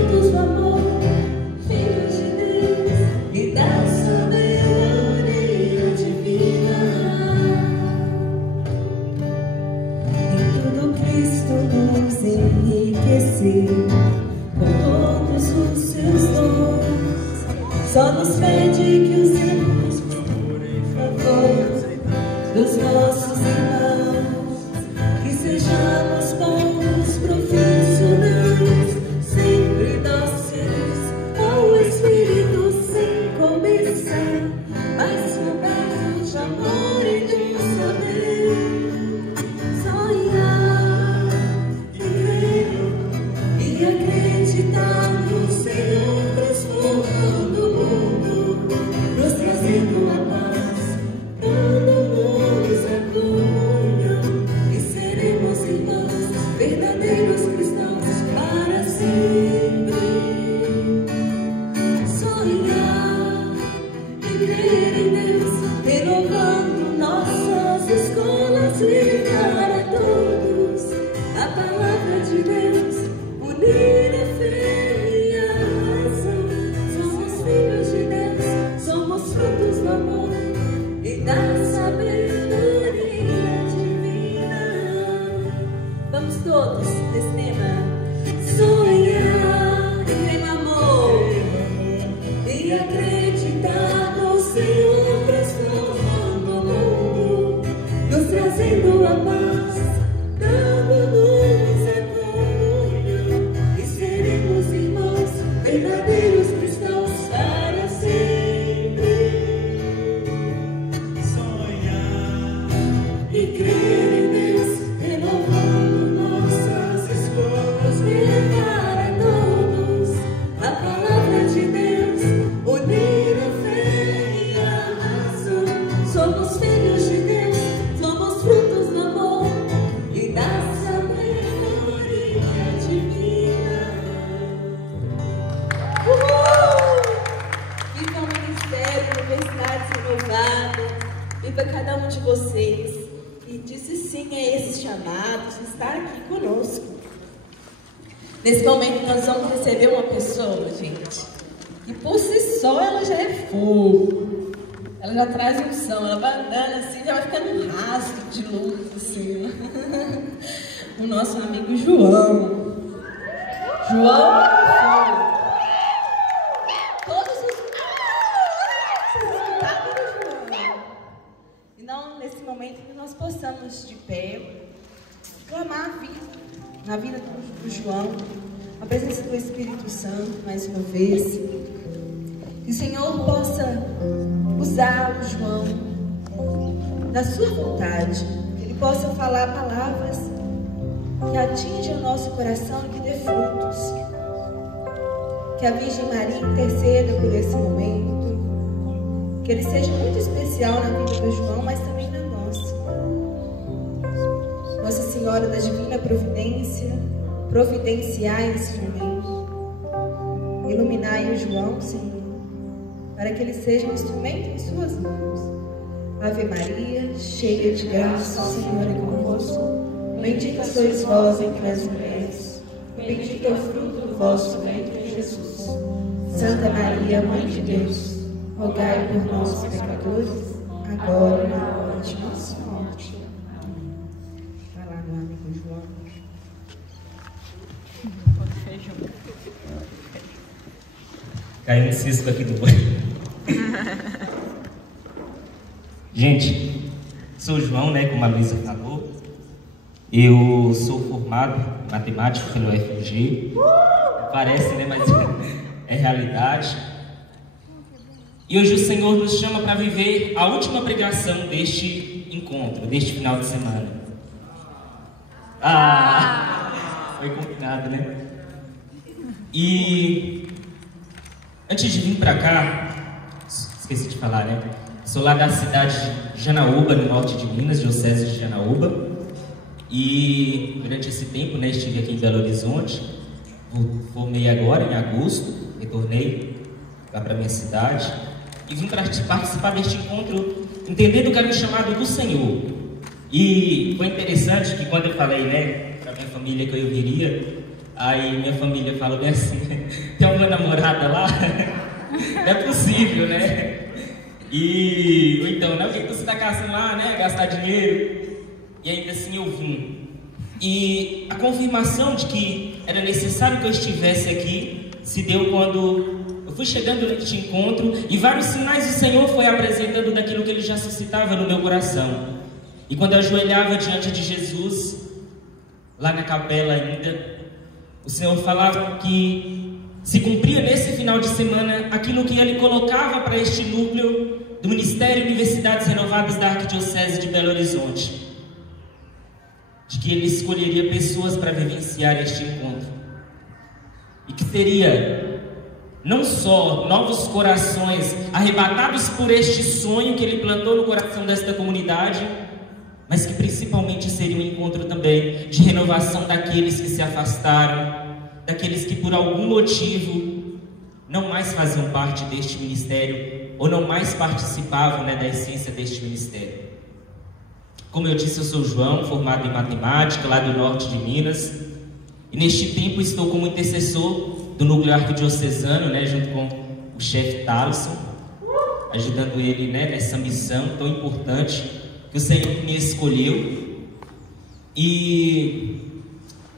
frutos do amor, filhos de Deus e da sabedoria divina. Em tudo Cristo nos enriqueceu com todos os seus dons. Só nos pede que usemos em favor dos nossos irmãos, que sejamos bons profissionais, sempre dóceis ao Espírito, sem cobiçar, mas cobertos de amor e de saber. Sonhar e crer e acreditar no Senhor, transformando o mundo, nos trazendo a paz, dando-nos a comunhão, e seremos irmãos, verdadeiros cristãos para sempre. Sonhar e crer em Deus, renovando nossas escolas, ligar a todos a palavra de Deus, unir a fé e a razão. Somos filhos de Deus, somos frutos do amor e da sabedoria divina. Vamos todos nesse tema. Sonhar e crer no amor e acreditar no Senhor, transformando o mundo, nos trazendo a paz, dando-nos a comunhão, e seremos irmãos, verdadeiros cristãos para sempre. Sonhar e crer em Deus, renovando nossas escolas, levar a todos a palavra de Deus, unir a fé e a razão. Somos filhos de Deus, somos frutos do amor e da sabedoria divina. Uhul! Viva o Ministério Universidade Renovada, viva cada um de vocês e disse sim a esses chamados, estar aqui conosco. Nesse momento nós vamos receber uma pessoa, gente, que por si só ela já é fogo. Ela já traz unção, ela vai andando assim, já vai ficando um rastro de luz, assim. O nosso amigo João. João, todos os... Vocês escutaram, João? E não, nesse momento que nós possamos de pé clamar a vida, na vida do João, a presença do Espírito Santo mais uma vez. Que o Senhor possa usar o João da sua vontade, que ele possa falar palavras que atingem o nosso coração e que dê frutos. Que a Virgem Maria interceda por esse momento, que ele seja muito especial na vida do João, mas também na nossa. Nossa Senhora da Divina Providência, providenciai esse momento, iluminai o João, Senhor, para que ele seja um instrumento em suas mãos. Ave Maria, cheia de graça, o Senhor é convosco. Bendita sois vós entre as mulheres, bendito é o fruto do vosso ventre, Jesus. Santa Maria, Mãe de Deus, rogai por nós, pecadores, agora e na hora de nossa morte. Vai lá, meu amigo João. Caiu um cisco aqui do banho. Gente, sou o João, né, como a Luísa falou. Eu sou formado em matemática pelo UFG. Parece, né, mas é realidade. E hoje o Senhor nos chama para viver a última pregação deste encontro, deste final de semana. Foi combinado, né? E antes de vir para cá, esqueci de falar, né? Sou lá da cidade de Janaúba, no norte de Minas, diocese de Janaúba. E durante esse tempo, né, estive aqui em Belo Horizonte. Formei agora, em agosto, retornei lá para minha cidade. E vim participar deste encontro, entendendo que era um chamado do Senhor. E foi interessante que quando eu falei, né, para minha família que eu viria, aí minha família falou bem assim, uma namorada lá? Não é possível, né? Ou então, né? O que você está gastando lá, né? Gastar dinheiro. E ainda assim eu vim. E a confirmação de que era necessário que eu estivesse aqui se deu quando eu fui chegando neste encontro e vários sinais do Senhor foi apresentando daquilo que Ele já suscitava no meu coração. E quando eu ajoelhava diante de Jesus, lá na capela ainda, o Senhor falava que se cumpria nesse final de semana aquilo que Ele colocava para este núcleo do Ministério Universidades Renovadas da Arquidiocese de Belo Horizonte. De que Ele escolheria pessoas para vivenciar este encontro. E que seria não só novos corações arrebatados por este sonho que Ele plantou no coração desta comunidade, mas que principalmente seria um encontro também de renovação daqueles que se afastaram, daqueles que por algum motivo não mais faziam parte deste ministério, ou não mais participavam, né, da essência deste ministério. Como eu disse, eu sou João, formado em matemática, lá do norte de Minas, e neste tempo estou como intercessor do núcleo arquidiocesano, né, junto com o chefe Thaleson, ajudando ele, né, nessa missão tão importante que o Senhor me escolheu. E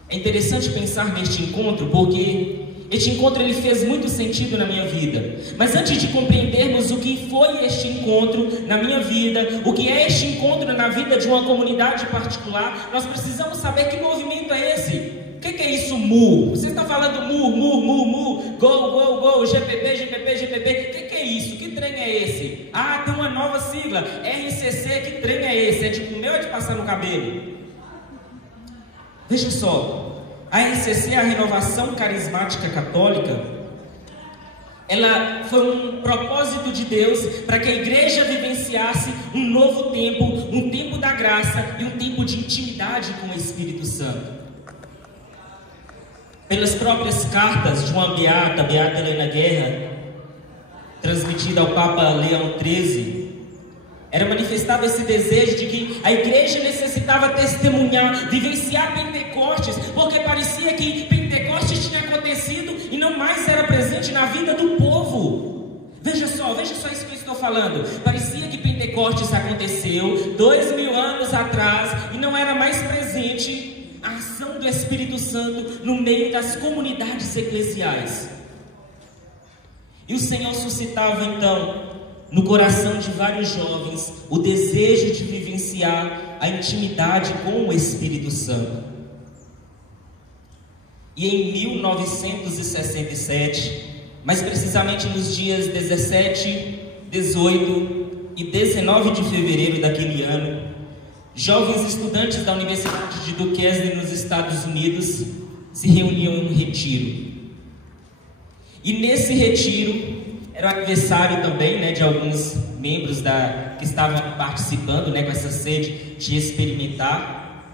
é interessante pensar neste encontro, porque este encontro ele fez muito sentido na minha vida. Mas antes de compreendermos o que foi este encontro na minha vida, o que é este encontro na vida de uma comunidade particular, nós precisamos saber que movimento é esse. O que é isso, MU? Você está falando MU, Go, GPP. O que é isso? Que trem é esse? Ah, tem uma nova sigla, RCC, que trem é esse? É tipo o meu, é de passar no cabelo? Veja só. A RCC, a Renovação Carismática Católica, ela foi um propósito de Deus para que a igreja vivenciasse um novo tempo, um tempo da graça e um tempo de intimidade com o Espírito Santo. Pelas próprias cartas de uma Beata Helena Guerra, transmitida ao Papa Leão XIII, era manifestado esse desejo de que a igreja necessitava testemunhar, vivenciar Pentecostes, porque parecia que Pentecostes tinha acontecido e não mais era presente na vida do povo. Veja só isso que eu estou falando. Parecia que Pentecostes aconteceu 2000 anos atrás e não era mais presente a ação do Espírito Santo no meio das comunidades eclesiais. E o Senhor suscitava então no coração de vários jovens o desejo de vivenciar a intimidade com o Espírito Santo. E em 1967, mais precisamente nos dias 17, 18 e 19 de fevereiro daquele ano, jovens estudantes da Universidade de Duquesne nos Estados Unidos se reuniam em um retiro. E nesse retiro era o aniversário também, né, de alguns membros que estavam participando, né, com essa sede de experimentar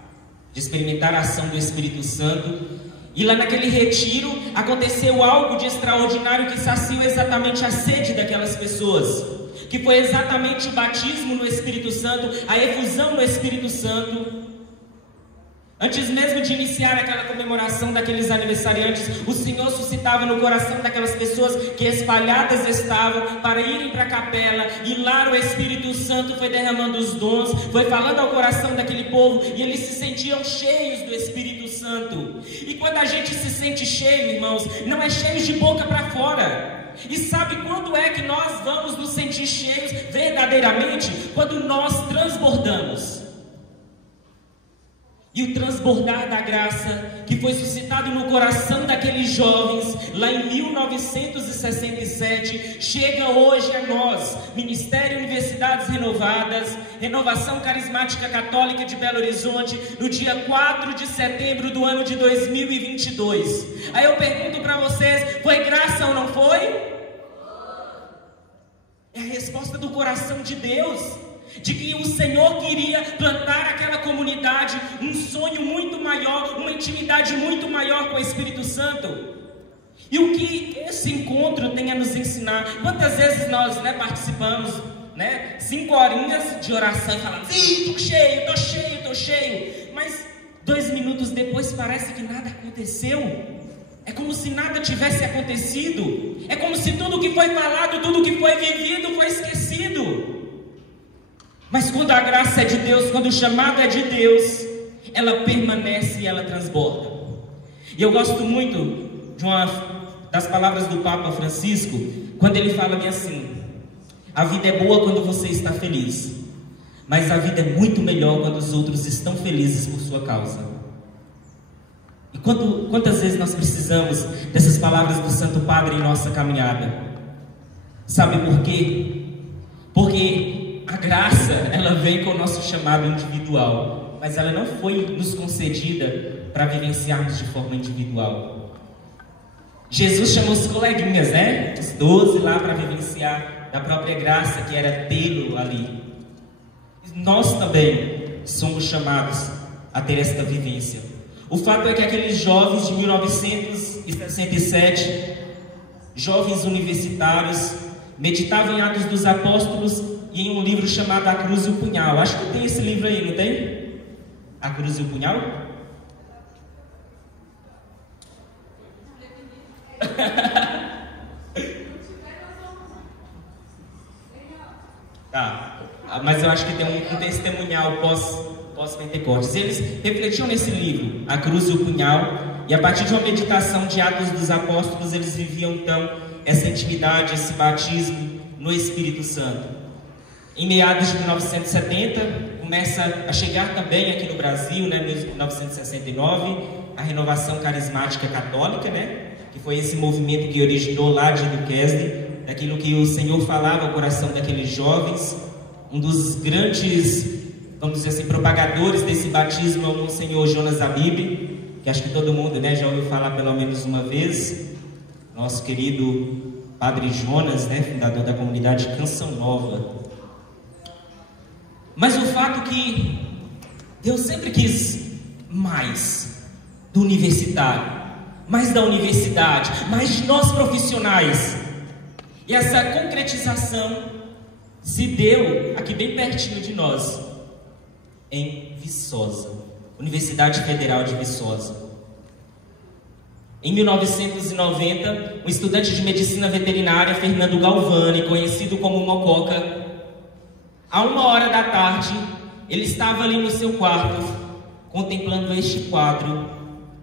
a ação do Espírito Santo. E lá naquele retiro aconteceu algo de extraordinário que saciou exatamente a sede daquelas pessoas, que foi exatamente o batismo no Espírito Santo, a efusão no Espírito Santo. Antes mesmo de iniciar aquela comemoração daqueles aniversariantes, o Senhor suscitava no coração daquelas pessoas que espalhadas estavam para irem para a capela, e lá o Espírito Santo foi derramando os dons, foi falando ao coração daquele povo, e eles se sentiam cheios do Espírito Santo. E quando a gente se sente cheio, irmãos, não é cheio de boca para fora. E sabe quando é que nós vamos nos sentir cheios verdadeiramente? Quando nós transbordamos. E o transbordar da graça que foi suscitado no coração daqueles jovens lá em 1967 chega hoje a nós, Ministério Universidades Renovadas, Renovação Carismática Católica de Belo Horizonte, no dia 4 de setembro do ano de 2022. Aí eu pergunto para vocês, foi graça ou não foi? É a resposta do coração de Deus, de que o Senhor queria plantar aquela comunidade um sonho muito maior, uma intimidade muito maior com o Espírito Santo. E o que esse encontro tem a nos ensinar? Quantas vezes nós, participamos, 5 horinhas de oração e falamos, sim, tô cheio, mas 2 minutos depois parece que nada aconteceu. É como se nada tivesse acontecido. É como se tudo que foi falado, tudo que foi vivido foi esquecido. Mas quando a graça é de Deus, quando o chamado é de Deus, ela permanece e ela transborda. E eu gosto muito de das palavras do Papa Francisco, quando ele fala bem assim: a vida é boa quando você está feliz, mas a vida é muito melhor quando os outros estão felizes por sua causa. E quantas vezes nós precisamos dessas palavras do Santo Padre em nossa caminhada? Sabe por quê? Porque a graça, ela vem com o nosso chamado individual, mas ela não foi nos concedida para vivenciarmos de forma individual. Jesus chamou os coleguinhas, né? Os 12 lá para vivenciar da própria graça que era tê-lo ali. Nós também somos chamados a ter esta vivência. O fato é que aqueles jovens de 1967, jovens universitários, meditavam em Atos dos Apóstolos e em um livro chamado A Cruz e o Punhal. Acho que tem esse livro aí, não tem? A Cruz e o Punhal? Tá, mas eu acho que tem um testemunhal pós-Pentecostes. Eles refletiam nesse livro, A Cruz e o Punhal, e a partir de uma meditação de Atos dos Apóstolos, eles viviam então essa intimidade, esse batismo no Espírito Santo. Em meados de 1970, começa a chegar também aqui no Brasil, né, em 1969, a Renovação Carismática Católica, né, que foi esse movimento que originou lá de Duquesne, daquilo que o Senhor falava ao coração daqueles jovens. Um dos grandes, vamos dizer assim, propagadores desse batismo é o Monsenhor Jonas Abib, que acho que todo mundo, né, já ouviu falar pelo menos uma vez. Nosso querido Padre Jonas, né, fundador da comunidade Canção Nova. Mas o fato que Deus sempre quis mais do universitário, mais da universidade, mais de nós profissionais. E essa concretização se deu aqui bem pertinho de nós, em Viçosa, Universidade Federal de Viçosa. Em 1990, um estudante de medicina veterinária, Fernando Galvani, conhecido como Mococa, a 13h, ele estava ali no seu quarto, contemplando este quadro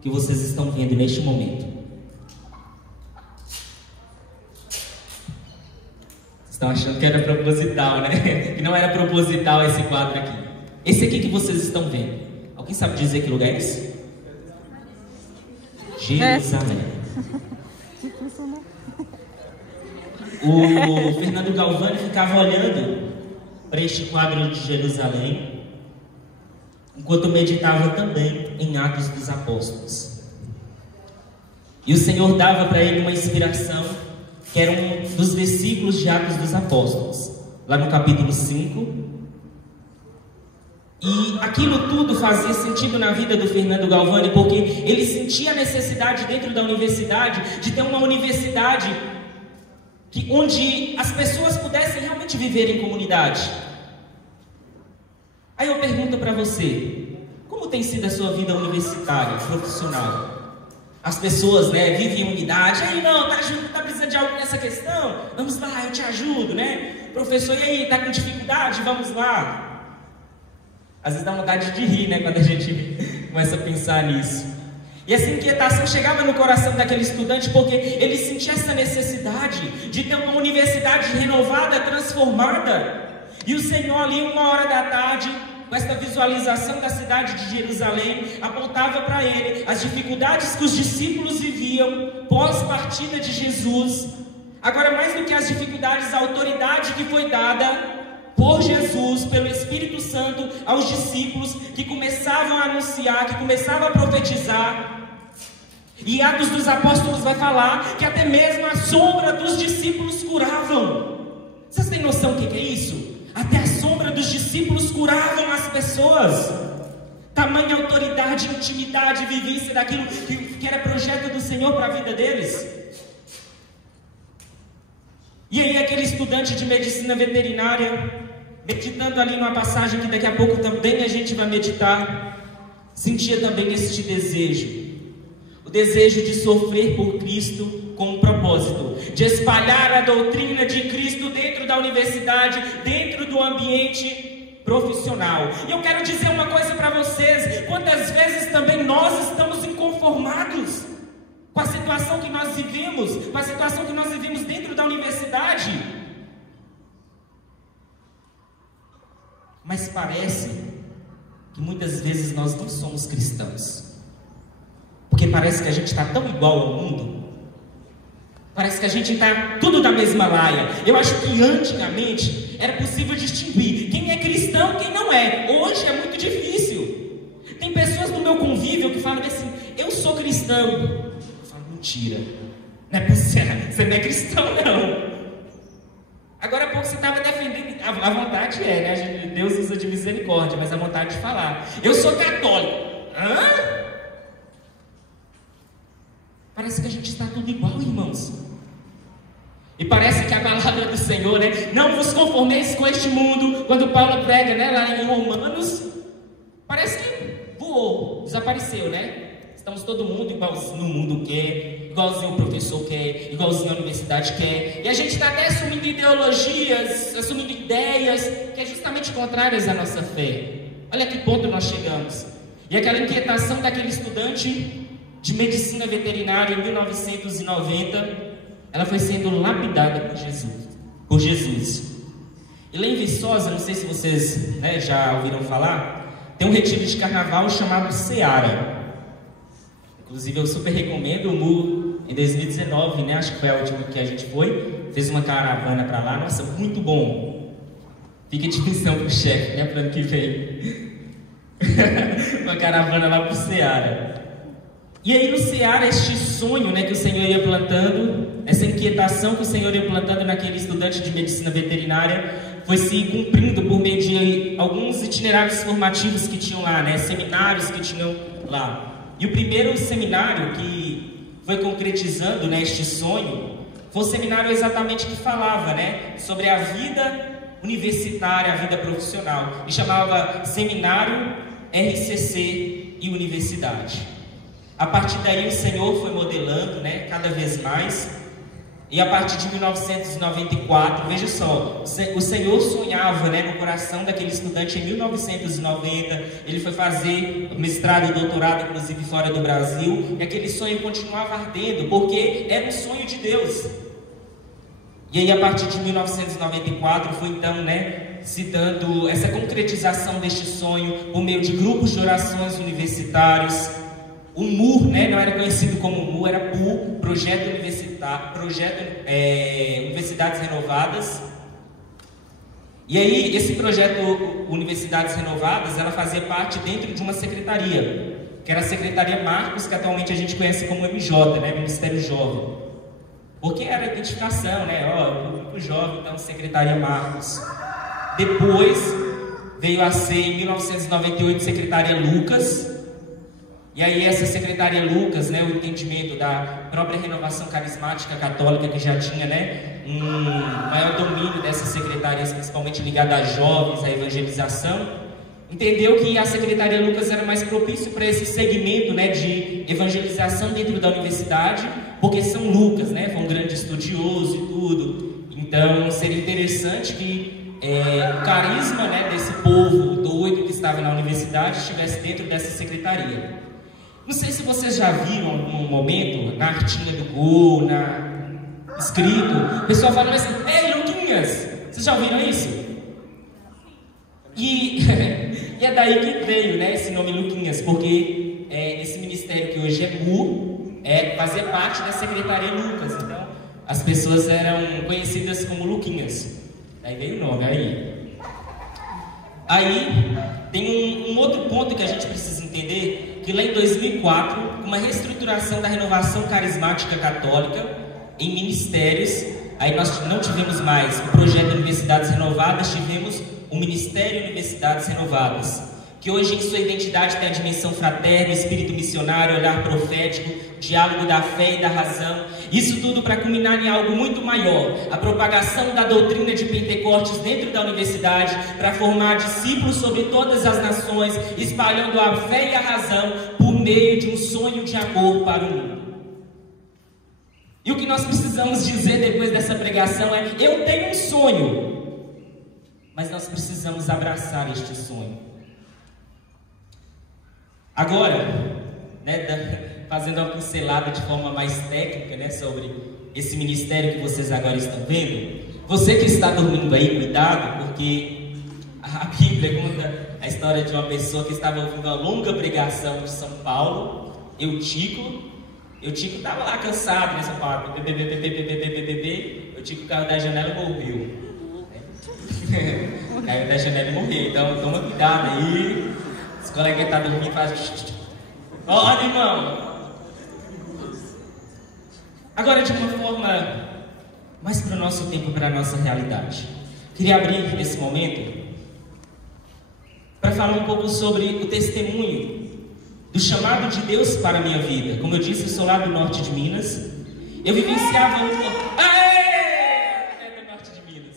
que vocês estão vendo neste momento. Vocês estão achando que era proposital, né? Que não era proposital esse quadro aqui. Esse aqui que vocês estão vendo. Alguém sabe dizer que lugar é esse? Jerusalém. O Fernando Galvani ficava olhando para este quadro de Jerusalém, enquanto meditava também em Atos dos Apóstolos. E o Senhor dava para ele uma inspiração, que era um dos versículos de Atos dos Apóstolos, lá no capítulo 5. E aquilo tudo fazia sentido na vida do Fernando Galvani, porque ele sentia a necessidade dentro da universidade de ter uma universidade onde as pessoas pudessem realmente viver em comunidade. Aí eu pergunto para você, como tem sido a sua vida universitária, profissional? As pessoas, né, vivem em unidade. Aí, não, tá precisando de algo nessa questão? Vamos lá, eu te ajudo, né? Professor, e aí, tá com dificuldade? Vamos lá. Às vezes dá vontade de rir, né, quando a gente começa a pensar nisso. E essa inquietação chegava no coração daquele estudante, porque ele sentia essa necessidade de ter uma universidade renovada, transformada. E o Senhor ali, 13h, com esta visualização da cidade de Jerusalém, apontava para ele as dificuldades que os discípulos viviam pós-partida de Jesus. Agora, mais do que as dificuldades, a autoridade que foi dada por Jesus, pelo Espírito Santo, aos discípulos que começavam a anunciar, que começavam a profetizar. E Atos dos Apóstolos vai falar que até mesmo a sombra dos discípulos curavam. Vocês têm noção do que é isso? Até a sombra dos discípulos curavam as pessoas. Tamanha autoridade, intimidade, vivência daquilo que era projeto do Senhor para a vida deles. E aí aquele estudante de medicina veterinária, meditando ali numa passagem que daqui a pouco também a gente vai meditar, sentia também este desejo. o desejo de sofrer por Cristo com um propósito, de espalhar a doutrina de Cristo dentro da universidade, dentro do ambiente profissional. E eu quero dizer uma coisa para vocês: quantas vezes também nós estamos inconformados com a situação que nós vivemos, com a situação que nós vivemos dentro da universidade. Mas parece que muitas vezes nós não somos cristãos. Porque parece que a gente está tão igual ao mundo. Parece que a gente está tudo da mesma laia. Eu acho que antigamente era possível distinguir quem é cristão e quem não é. Hoje é muito difícil. Tem pessoas no meu convívio que falam assim: eu sou cristão. Eu falo: mentira. Não é possível. Você não é cristão, não. Agora há pouco você estava defendendo. A vontade né? Deus usa de misericórdia, mas a vontade de falar: eu sou católico. Hã? Parece que a gente está tudo igual, irmãos. E parece que a palavra do Senhor, né? Não vos conformeis com este mundo. Quando Paulo prega, né, lá em Romanos, parece que voou, desapareceu, né? Estamos todo mundo igualzinho, no mundo quer, igualzinho o professor quer, igualzinho a universidade quer. E a gente está até assumindo ideologias, assumindo ideias que é justamente contrárias à nossa fé. Olha que ponto nós chegamos. E aquela inquietação daquele estudante de medicina veterinária em 1990, ela foi sendo lapidada por Jesus. E lá em Viçosa, não sei se vocês, né, já ouviram falar, tem um retiro de carnaval chamado Seara. Inclusive eu super recomendo. O Mu, em 2019, né, acho que foi a última que a gente foi, fez uma caravana para lá. Nossa, muito bom. Fica de missão pro chefe, né, para ano que vem. Uma caravana lá pro Seara. E aí no Seara, este sonho, né, que o Senhor ia plantando, essa inquietação que o Senhor ia plantando naquele estudante de medicina veterinária, foi se cumprindo por meio de alguns itinerários formativos que tinham lá, né, seminários que tinham lá. E o primeiro seminário que foi concretizando, né, este sonho, foi o seminário exatamente que falava, né, sobre a vida universitária, a vida profissional, e chamava Seminário RCC e Universidade. A partir daí o Senhor foi modelando, né, cada vez mais. E a partir de 1994, veja só, o Senhor sonhava, né, no coração daquele estudante em 1990. Ele foi fazer mestrado e doutorado, inclusive fora do Brasil. E aquele sonho continuava ardendo, porque era um sonho de Deus. E aí a partir de 1994 foi então, né, se dando essa concretização deste sonho por meio de grupos de orações universitários. O MUR, né, não era conhecido como MUR, era PU, Projeto Universidades Renovadas. E aí, esse projeto Universidades Renovadas, ela fazia parte dentro de uma secretaria, que era a Secretaria Marcos, que atualmente a gente conhece como MJ, né, Ministério Jovem. Porque era a identificação, né, ó, o grupo jovem, então, Secretaria Marcos. Depois, veio a ser, em 1998, Secretaria Lucas. E aí essa Secretaria Lucas, né, o entendimento da própria renovação carismática católica, que já tinha, né, um maior domínio dessas secretarias, principalmente ligada a jovens, à evangelização, entendeu que a Secretaria Lucas era mais propício para esse segmento, né, de evangelização dentro da universidade, porque São Lucas, né, foi um grande estudioso e tudo. Então seria interessante que o carisma, né, desse povo doido que estava na universidade estivesse dentro dessa secretaria. Não sei se vocês já viram em algum momento, na artinha do Gol, escrito, o pessoal falando assim: ei, Luquinhas! Vocês já ouviram isso? E é daí que veio, né, esse nome Luquinhas, porque esse ministério que hoje é MU, fazia parte da Secretaria Lucas. Então, as pessoas eram conhecidas como Luquinhas. Daí veio o nome, Aí, tem um outro ponto que a gente precisa entender, que lá em 2004, com uma reestruturação da renovação carismática católica em ministérios, aí nós não tivemos mais o projeto Universidades Renovadas, tivemos o Ministério Universidades Renovadas, que hoje em sua identidade tem a dimensão fraterna, espírito missionário, olhar profético, diálogo da fé e da razão. Isso tudo para culminar em algo muito maior, a propagação da doutrina de Pentecostes dentro da universidade, para formar discípulos sobre todas as nações, espalhando a fé e a razão por meio de um sonho de amor para o mundo. E o que nós precisamos dizer depois dessa pregação é: eu tenho um sonho, mas nós precisamos abraçar este sonho. Agora, fazendo uma pincelada de forma mais técnica, sobre esse ministério que vocês agora estão vendo, você que está dormindo aí, cuidado, porque a Bíblia conta a história de uma pessoa que estava ouvindo uma longa pregação de São Paulo. Eutico estava lá cansado, São Paulo, Eutico caiu da janela e morreu. Caiu da janela e morreu, então toma cuidado aí. Os colegas que estão dormindo fazem... Olha, irmão! Agora, de uma forma mais para o nosso tempo, para a nossa realidade, queria abrir nesse momento para falar um pouco sobre o testemunho do chamado de Deus para a minha vida. Como eu disse, eu sou lá do norte de Minas. Eu vivenciava um... É do norte de Minas.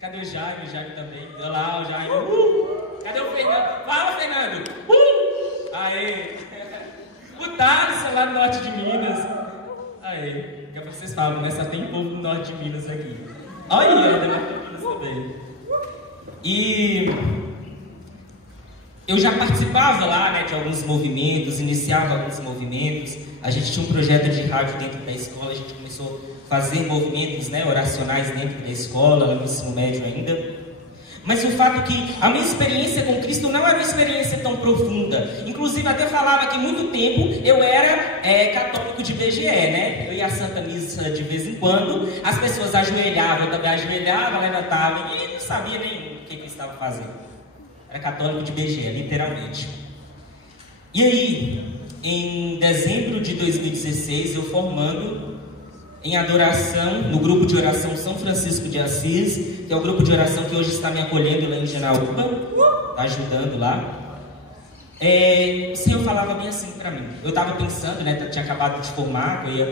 Cadê o Jaime? O Jaime também. Olha lá, o Jaime. Cadê o Fernando? Fala, Fernando! Aê! O Thales, lá do norte de Minas. Aê! Que vocês falam, né? Só tem povo do norte de Minas aqui. Olha aí, é do norte de Minas também. E... eu já participava lá, de alguns movimentos, iniciava alguns movimentos. A gente tinha um projeto de rádio dentro da escola, a gente começou a fazer movimentos, oracionais dentro da escola, lá no ensino médio ainda. Mas o fato é que a minha experiência com Cristo não era uma experiência tão profunda. Inclusive, até falava que muito tempo eu era católico de BGE, Eu ia à Santa Missa de vez em quando, as pessoas ajoelhavam, eu também ajoelhava, levantava, e não sabia nem o que eu estava fazendo. Era católico de BGE, literalmente. E aí, em dezembro de 2016, eu formando em adoração, no grupo de oração São Francisco de Assis, que é o grupo de oração que hoje está me acolhendo lá em Janaúba, está ajudando lá. O Senhor falava bem assim para mim. Eu estava pensando, tinha acabado de formar, que eu ia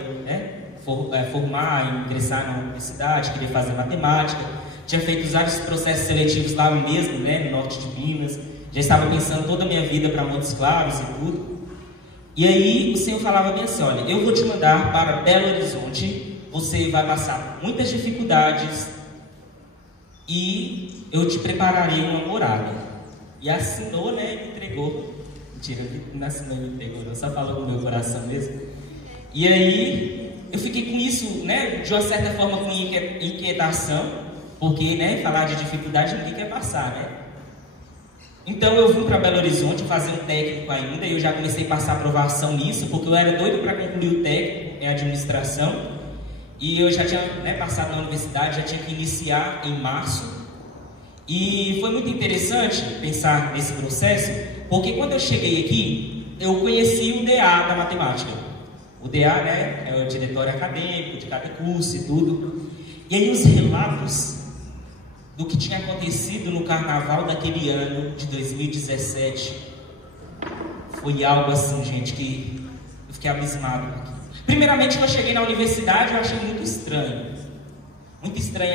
formar, ingressar na universidade, queria fazer matemática. Tinha feito vários processos seletivos lá mesmo, no norte de Minas. Já estava pensando toda a minha vida para Montes Claros e tudo. E aí o Senhor falava bem assim: olha, eu vou te mandar para Belo Horizonte, você vai passar muitas dificuldades e eu te prepararei uma morada. E assinou, e me entregou. Mentira, não assinou e me entregou, não, só falou com o meu coração mesmo. E aí eu fiquei com isso, de uma certa forma com inquietação, porque, falar de dificuldade ninguém quer passar, Então eu vim para Belo Horizonte fazer um técnico ainda, e eu já comecei a passar aprovação nisso, porque eu era doido para concluir o técnico em administração, e eu já tinha passado na universidade, já tinha que iniciar em março, e foi muito interessante pensar nesse processo, porque quando eu cheguei aqui, eu conheci o DA da matemática. O DA, é o diretório acadêmico de cada curso e tudo, e aí os relatos do que tinha acontecido no carnaval daquele ano de 2017 foi algo assim, gente, que eu fiquei abismado aqui. Primeiramente, quando eu cheguei na universidade, eu achei muito estranho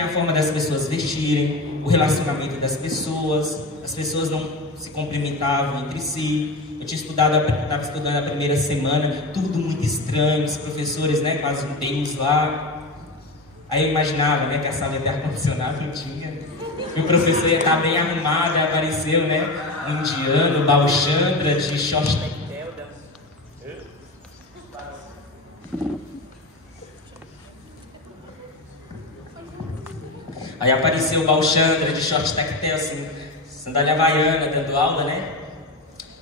a forma das pessoas vestirem, o relacionamento das pessoas, as pessoas não se cumprimentavam entre si. Eu estava estudando a primeira semana, tudo muito estranho, os professores, quase um deus lá. Aí eu imaginava, que a sala de ar-condicionado não tinha, que o professor ia estar bem arrumado, e apareceu, um indiano, Balchandra, de short tactel. Aí apareceu o Balchandra, de short tactel, assim, sandália havaiana, dando aula,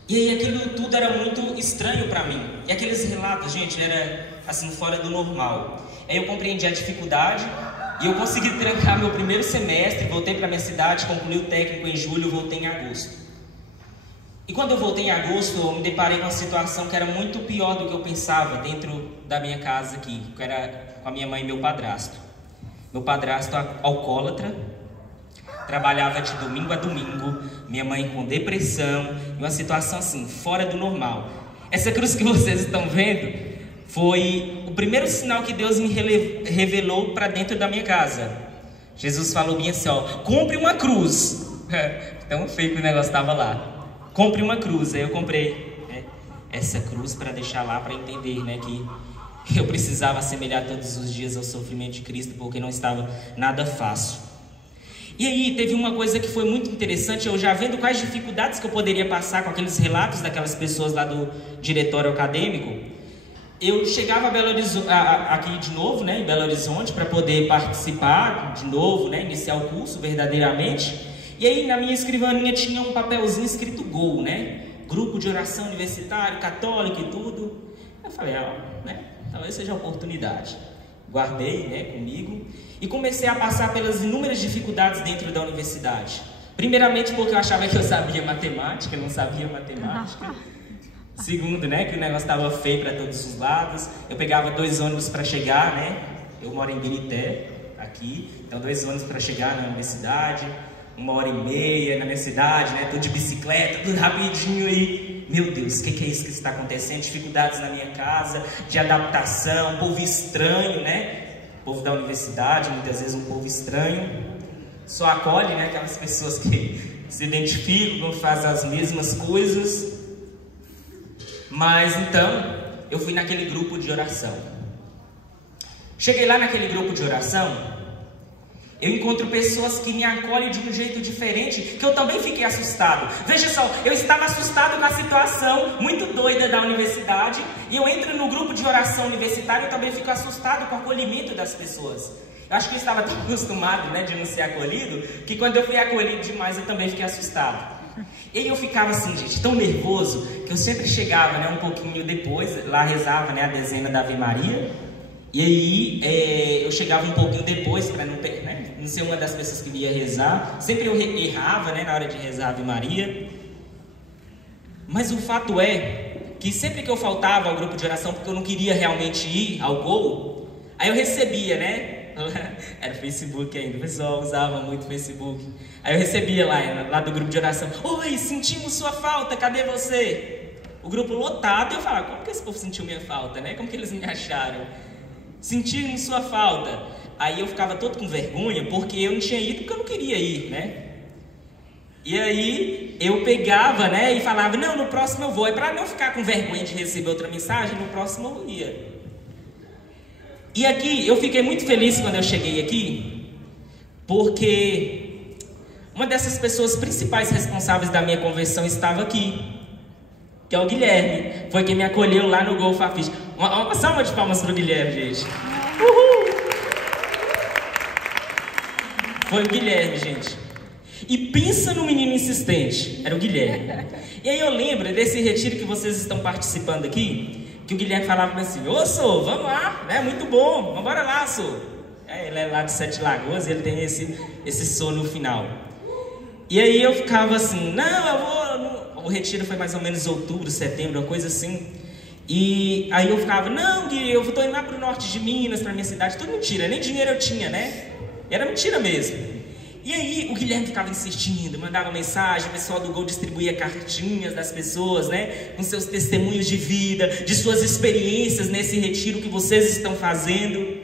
E aí aquilo tudo era muito estranho para mim. E aqueles relatos, gente, era assim, fora do normal. Aí eu compreendi a dificuldade e eu consegui trancar meu primeiro semestre, voltei para minha cidade, concluí o técnico em julho, voltei em agosto. E quando eu voltei em agosto, eu me deparei com uma situação que era muito pior do que eu pensava dentro da minha casa aqui, que era com a minha mãe e meu padrasto. Meu padrasto alcoólatra, trabalhava de domingo a domingo, minha mãe com depressão, e uma situação assim, fora do normal. Essa cruz que vocês estão vendo foi o primeiro sinal que Deus me revelou para dentro da minha casa. Jesus falou bem assim, compre uma cruz. Tão feio que o negócio estava lá. Compre uma cruz. Aí eu comprei essa cruz para deixar lá, para entender, né, que eu precisava assemelhar todos os dias ao sofrimento de Cristo, porque não estava nada fácil. E aí teve uma coisa que foi muito interessante, eu já vendo quais dificuldades que eu poderia passar com aqueles relatos daquelas pessoas lá do diretório acadêmico. Eu chegava a Belo Horizonte, aqui de novo, né, em Belo Horizonte, para poder participar de novo, né, iniciar o curso verdadeiramente. E aí na minha escrivaninha tinha um papelzinho escrito GOL, né, Grupo de Oração Universitário, Católico e tudo. Eu falei, né, talvez seja a oportunidade. Guardei, né, comigo e comecei a passar pelas inúmeras dificuldades dentro da universidade. Primeiramente porque eu achava que eu sabia matemática, eu não sabia matemática. Segundo, né, que o negócio estava feio para todos os lados. Eu pegava 2 ônibus para chegar, né? Eu moro em Birité, aqui. Então 2 ônibus para chegar na universidade. 1h30 na minha cidade, né? Tudo de bicicleta, tudo rapidinho aí. Meu Deus, o que é isso que está acontecendo? Dificuldades na minha casa, de adaptação, povo estranho, né? Povo da universidade, muitas vezes um povo estranho. Só acolhe, né, aquelas pessoas que se identificam, que fazem as mesmas coisas. Mas então, eu fui naquele grupo de oração. Cheguei lá naquele grupo de oração, eu encontro pessoas que me acolhem de um jeito diferente, que eu também fiquei assustado. Veja só, eu estava assustado com a situação muito doida da universidade, e eu entro no grupo de oração universitário e também fico assustado com o acolhimento das pessoas. Eu acho que eu estava tão acostumado, né, de não ser acolhido, que quando eu fui acolhido demais eu também fiquei assustado. E aí eu ficava assim, gente, tão nervoso, que eu sempre chegava, né, um pouquinho depois, lá rezava, né, a dezena da Ave Maria, e aí eu chegava um pouquinho depois, para não, né, não ser uma das pessoas que ia rezar. Sempre eu errava, né, na hora de rezar a Ave Maria. Mas o fato é que sempre que eu faltava ao grupo de oração, porque eu não queria realmente ir ao GOL, aí eu recebia, né, era Facebook ainda, o pessoal usava muito Facebook. Aí eu recebia lá do grupo de oração: oi, sentimos sua falta, cadê você? O grupo lotado, e eu falava: como que esse povo sentiu minha falta, né? Como que eles me acharam? Sentimos sua falta. Aí eu ficava todo com vergonha, porque eu não tinha ido, porque eu não queria ir, né? E aí eu pegava, né, e falava: não, no próximo eu vou. E para não ficar com vergonha de receber outra mensagem, no próximo eu ia. E aqui, eu fiquei muito feliz quando eu cheguei aqui, porque uma dessas pessoas principais responsáveis da minha conversão estava aqui, que é o Guilherme. Foi quem me acolheu lá no GOL Fafiche. Uma salva de palmas para o Guilherme, gente. Uhul! Foi o Guilherme, gente. E pensa no menino insistente, era o Guilherme. E aí eu lembro desse retiro que vocês estão participando aqui, que o Guilherme falava assim: ô, Sô, vamos lá, né? Muito bom, vamos embora lá, Sô. Ele é lá de Sete Lagoas e ele tem esse Sô no final. E aí eu ficava assim: não, eu vou. O retiro foi mais ou menos outubro, setembro, uma coisa assim. E aí eu ficava: não, Gui, eu tô indo lá pro norte de Minas, pra minha cidade. Tudo mentira, nem dinheiro eu tinha, né? Era mentira mesmo. E aí o Guilherme ficava insistindo, mandava mensagem, o pessoal do GOL distribuía cartinhas das pessoas, né, com seus testemunhos de vida, de suas experiências nesse retiro que vocês estão fazendo.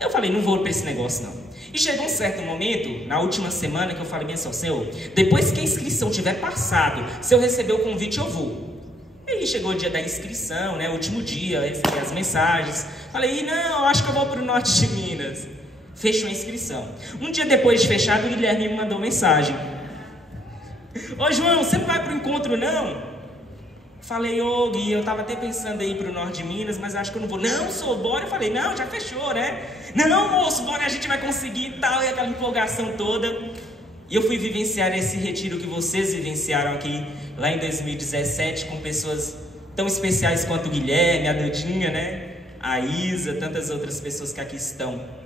Eu falei: não vou para esse negócio não. E chegou um certo momento, na última semana, que eu falei bem assim: Senhor, depois que a inscrição tiver passado, se eu receber o convite eu vou. E aí chegou o dia da inscrição, né, o último dia, eu recebi as mensagens. Falei: não, acho que eu vou para o norte de Minas. Fechou a inscrição. Um dia depois de fechado, o Guilherme me mandou mensagem: ô, João, você não vai para o encontro não? Falei: ô, Gui, eu estava até pensando em ir para o norte de Minas, mas acho que eu não vou. Não, Sô, bora. Eu falei: não, já fechou, né? Não, moço, bora, a gente vai conseguir e tal, e aquela empolgação toda. E eu fui vivenciar esse retiro que vocês vivenciaram aqui, lá em 2017, com pessoas tão especiais quanto o Guilherme, a Dudinha, né? A Isa, tantas outras pessoas que aqui estão.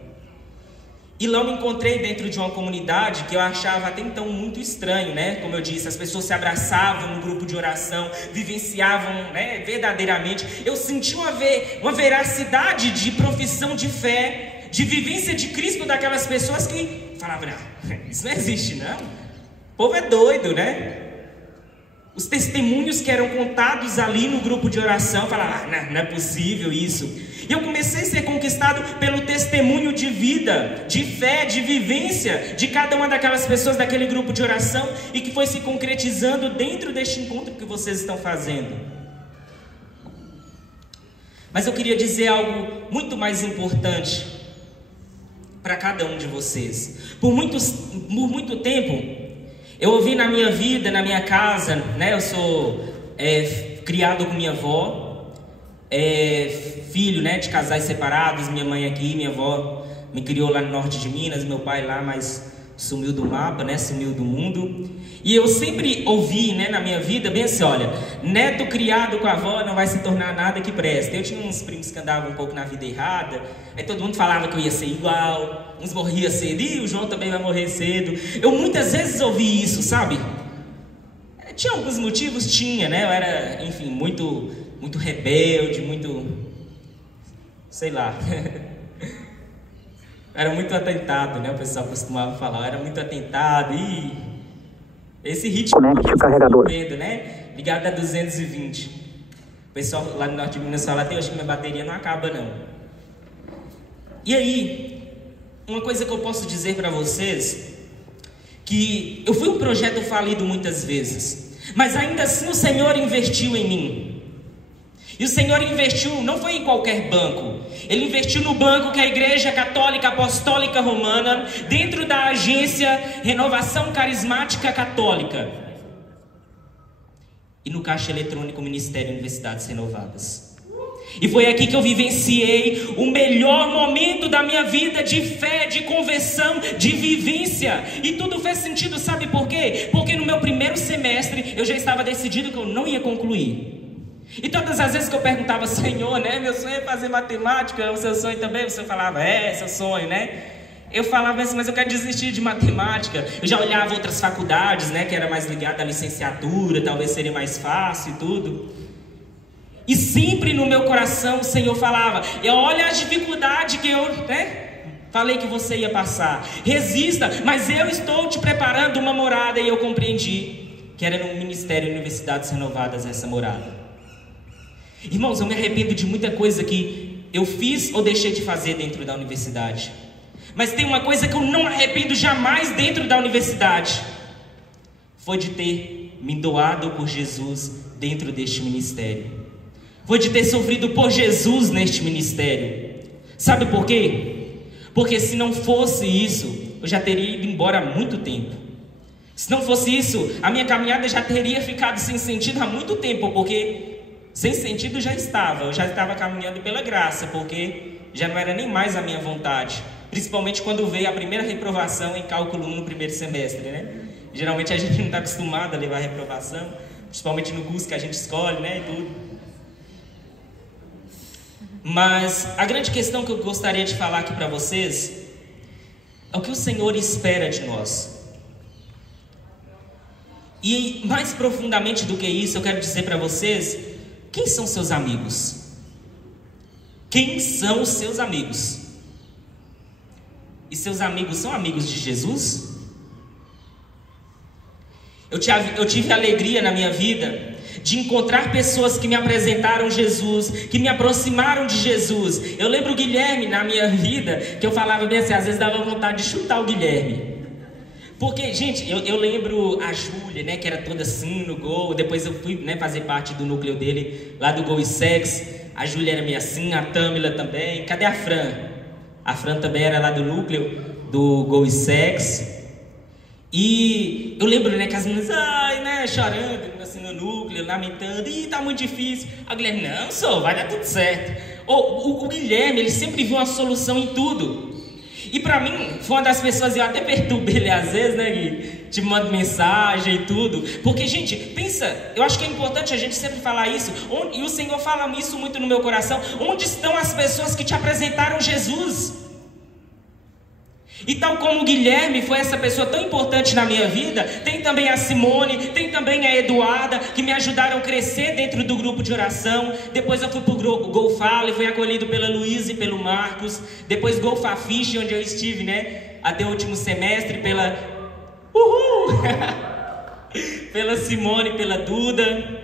E lá eu me encontrei dentro de uma comunidade que eu achava até então muito estranho, né? Como eu disse, as pessoas se abraçavam no grupo de oração, vivenciavam, né, verdadeiramente. Eu senti uma veracidade de profissão de fé, de vivência de Cristo daquelas pessoas que falavam: não, isso não existe não, o povo é doido, né? Os testemunhos que eram contados ali no grupo de oração, falavam: não é possível isso. E eu comecei a ser conquistado pelo testemunho de vida, de fé, de vivência de cada uma daquelas pessoas daquele grupo de oração, e que foi se concretizando dentro deste encontro que vocês estão fazendo. Mas eu queria dizer algo muito mais importante para cada um de vocês. Por muito tempo, eu ouvi na minha vida, na minha casa, né? Eu sou criado com minha avó, filho, né, de casais separados, minha mãe aqui, minha avó me criou lá no norte de Minas, meu pai lá, mas sumiu do mapa, né, sumiu do mundo. E eu sempre ouvi, né, na minha vida, bem assim, olha, neto criado com a avó não vai se tornar nada que presta. Eu tinha uns primos que andavam um pouco na vida errada, aí todo mundo falava que eu ia ser igual, uns morriam cedo, e o João também vai morrer cedo. Eu muitas vezes ouvi isso, sabe? Tinha alguns motivos, tinha, né, eu era, enfim, muito rebelde, muito, sei lá, era muito atentado, né, o pessoal costumava falar, eu era muito atentado, e esse ritmo, conecte o carregador, né, ligado a 220, o pessoal lá no norte de Minas fala, até hoje que minha bateria não acaba não. E aí, uma coisa que eu posso dizer para vocês, que eu fui um projeto falido muitas vezes, mas ainda assim o Senhor investiu em mim. E o Senhor investiu, não foi em qualquer banco. Ele investiu no banco que é a Igreja Católica Apostólica Romana, dentro da agência Renovação Carismática Católica. E no caixa eletrônico Ministério Universidades Renovadas. E foi aqui que eu vivenciei o melhor momento da minha vida de fé, de conversão, de vivência. E tudo fez sentido, sabe por quê? Porque no meu primeiro semestre eu já estava decidido que eu não ia concluir. E todas as vezes que eu perguntava, Senhor, né, meu sonho é fazer matemática, o seu sonho também? Você falava, seu sonho, né? Eu falava assim, mas eu quero desistir de matemática. Eu já olhava outras faculdades, né, que era mais ligada à licenciatura, talvez seria mais fácil e tudo. E sempre no meu coração o Senhor falava, olha a dificuldade que eu, falei que você ia passar. Resista, mas eu estou te preparando uma morada. E eu compreendi que era no Ministério Universidades Renovadas essa morada. Irmãos, eu me arrependo de muita coisa que eu fiz ou deixei de fazer dentro da universidade. Mas tem uma coisa que eu não arrependo jamais dentro da universidade. Foi de ter me doado por Jesus dentro deste ministério. Foi de ter sofrido por Jesus neste ministério. Sabe por quê? Porque se não fosse isso, eu já teria ido embora há muito tempo. Se não fosse isso, a minha caminhada já teria ficado sem sentido há muito tempo, porque sem sentido já estava. Eu já estava caminhando pela graça, porque já não era nem mais a minha vontade. Principalmente quando veio a primeira reprovação em cálculo 1 no primeiro semestre, né? Geralmente a gente não está acostumado a levar reprovação, principalmente no curso que a gente escolhe, né, e tudo. Mas a grande questão que eu gostaria de falar aqui para vocês é o que o Senhor espera de nós. E mais profundamente do que isso, eu quero dizer para vocês, quem são seus amigos? Quem são os seus amigos? E seus amigos são amigos de Jesus? Eu tive alegria na minha vida de encontrar pessoas que me apresentaram Jesus, que me aproximaram de Jesus. Eu lembro o Guilherme na minha vida, que eu falava bem assim, às vezes dava vontade de chutar o Guilherme. Porque, gente, eu lembro a Júlia, né, que era toda assim no Gol. Depois eu fui, né, fazer parte do núcleo dele, lá do Gol e Sex. A Júlia era meio assim, a Tâmila também. Cadê a Fran? A Fran também era lá do núcleo do Gol e Sex. E eu lembro, né, que as meninas, né, chorando, assim, no núcleo, lamentando. Tá muito difícil. A Guilherme, não, só vai dar tudo certo. O Guilherme, ele sempre viu uma solução em tudo. E pra mim, foi uma das pessoas, eu até perturbei ele às vezes, né, Gui? Te mando mensagem e tudo. Porque, gente, pensa, eu acho que é importante a gente sempre falar isso. E o Senhor fala isso muito no meu coração. Onde estão as pessoas que te apresentaram Jesus? E tal como o Guilherme foi essa pessoa tão importante na minha vida, tem também a Simone, tem também a Eduarda, que me ajudaram a crescer dentro do grupo de oração. Depois eu fui para o Golfala e fui acolhido pela Luísa e pelo Marcos. Depois Golfafiche, onde eu estive, né, até o último semestre, pela pela Simone, pela Duda.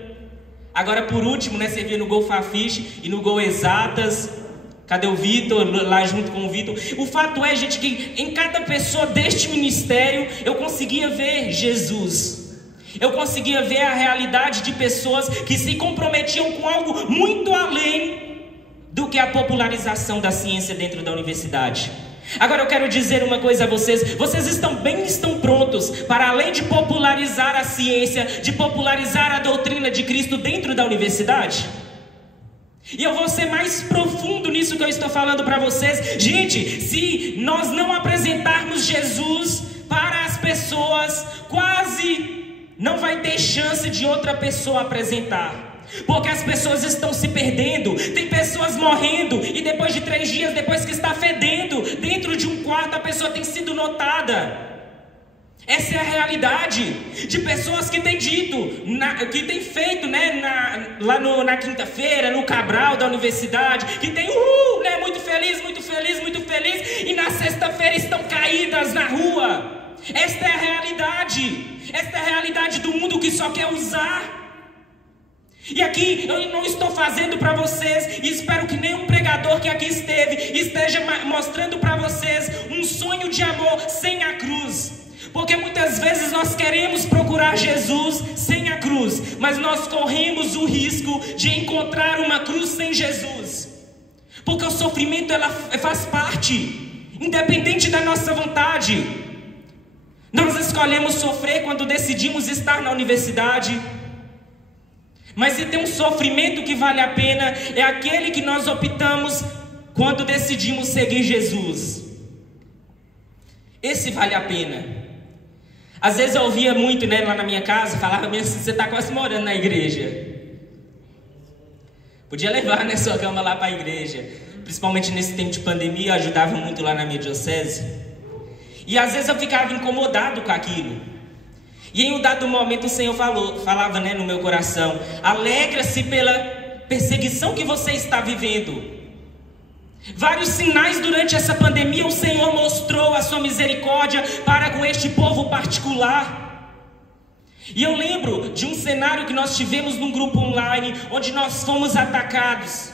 Agora por último, né, servia no Golfafiche e no Gol Exatas. Cadê o Vitor? Lá junto com o Vitor. O fato é, gente, que em cada pessoa deste ministério eu conseguia ver Jesus. Eu conseguia ver a realidade de pessoas que se comprometiam com algo muito além do que a popularização da ciência dentro da universidade. Agora eu quero dizer uma coisa a vocês. Vocês estão prontos para, além de popularizar a ciência, de popularizar a doutrina de Cristo dentro da universidade? E eu vou ser mais profundo nisso que eu estou falando para vocês. Gente, se nós não apresentarmos Jesus para as pessoas, quase não vai ter chance de outra pessoa apresentar. Porque as pessoas estão se perdendo. Tem pessoas morrendo e depois de 3 dias, depois que está fedendo, dentro de um quarto a pessoa tem sido notada. Essa é a realidade de pessoas que têm dito, que têm feito, né, lá na quinta-feira, no Cabral da universidade, que tem né, muito feliz, muito feliz, muito feliz, e na sexta-feira estão caídas na rua. Esta é a realidade. Esta é a realidade do mundo que só quer usar. E aqui eu não estou fazendo para vocês, e espero que nenhum pregador que aqui esteja mostrando para vocês um sonho de amor sem a cruz. Porque muitas vezes nós queremos procurar Jesus sem a cruz, mas nós corremos o risco de encontrar uma cruz sem Jesus. Porque o sofrimento faz parte, independente da nossa vontade. Nós escolhemos sofrer quando decidimos estar na universidade. Mas se tem um sofrimento que vale a pena, é aquele que nós optamos quando decidimos seguir Jesus. Esse vale a pena. Às vezes eu ouvia muito, né, lá na minha casa, falava mesmo assim, você está quase morando na igreja. Podia levar, né, sua cama lá para a igreja. Principalmente nesse tempo de pandemia, ajudava muito lá na minha diocese. E às vezes eu ficava incomodado com aquilo. E em um dado momento o Senhor falava, né, no meu coração: alegra-se pela perseguição que você está vivendo. Vários sinais durante essa pandemia o Senhor mostrou a sua misericórdia para com este povo particular. E eu lembro de um cenário que nós tivemos num grupo online, onde nós fomos atacados.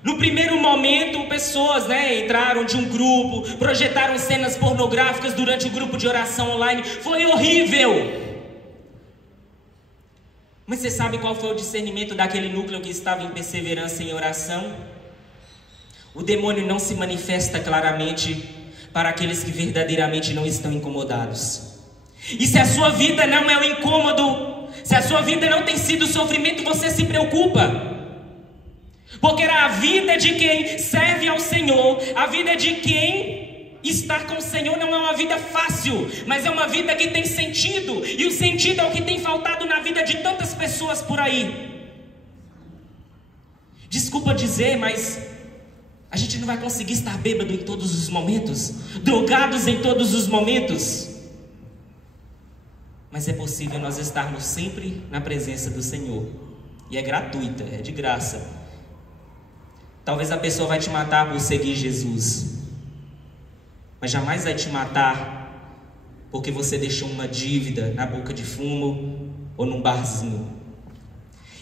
No primeiro momento, pessoas, né, entraram de um grupo, projetaram cenas pornográficas durante o grupo de oração online. Foi horrível. Mas você sabe qual foi o discernimento daquele núcleo que estava em perseverança em oração? O demônio não se manifesta claramente para aqueles que verdadeiramente não estão incomodados. E se a sua vida não é um incômodo, se a sua vida não tem sido sofrimento, você se preocupa. Porque era a vida de quem serve ao Senhor, a vida de quem estar com o Senhor não é uma vida fácil, mas é uma vida que tem sentido. E o sentido é o que tem faltado na vida de tantas pessoas por aí. Desculpa dizer, mas a gente não vai conseguir estar bêbado em todos os momentos, drogados em todos os momentos. Mas é possível nós estarmos sempre na presença do Senhor. E é gratuita, é de graça. Talvez a pessoa vai te matar por seguir Jesus, mas jamais vai te matar porque você deixou uma dívida na boca de fumo ou num barzinho.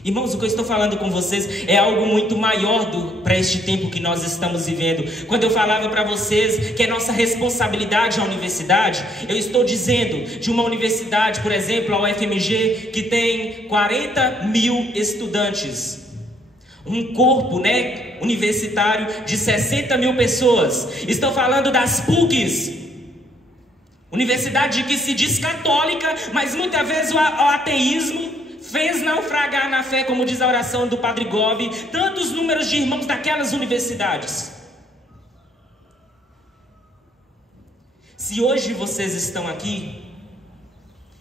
Irmãos, o que eu estou falando com vocês é algo muito maior para este tempo que nós estamos vivendo. Quando eu falava para vocês que é nossa responsabilidade a universidade, eu estou dizendo de uma universidade, por exemplo, a UFMG, que tem 40 mil estudantes. Um corpo, né, universitário de 60 mil pessoas. Estou falando das PUCs, universidade que se diz católica, mas muitas vezes o ateísmo fez naufragar na fé, como diz a oração do Padre Gobi, tantos números de irmãos daquelas universidades. Se hoje vocês estão aqui,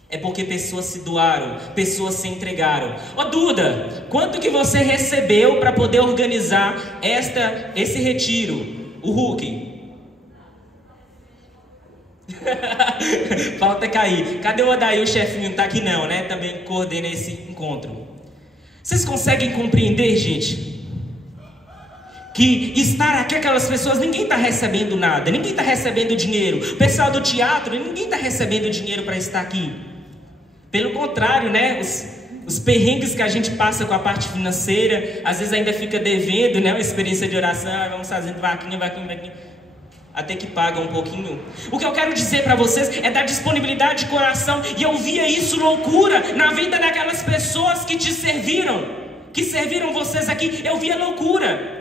é porque pessoas se doaram, pessoas se entregaram. Ô Duda, quanto que você recebeu para poder organizar esse retiro? O Hulk. Falta cair. Cadê o Odair, o chefinho? Não tá aqui não, né? Também coordena esse encontro. Vocês conseguem compreender, gente? Que estar aqui, aquelas pessoas, ninguém está recebendo nada, ninguém está recebendo dinheiro. O pessoal do teatro, ninguém está recebendo dinheiro para estar aqui. Pelo contrário, né? Os perrengues que a gente passa com a parte financeira, às vezes ainda fica devendo, né? Uma experiência de oração, vamos fazendo vaquinha, até que paga um pouquinho. O que eu quero dizer para vocês é da disponibilidade de coração. E eu via isso loucura na vida daquelas pessoas que te serviram, que serviram vocês aqui. Eu via loucura.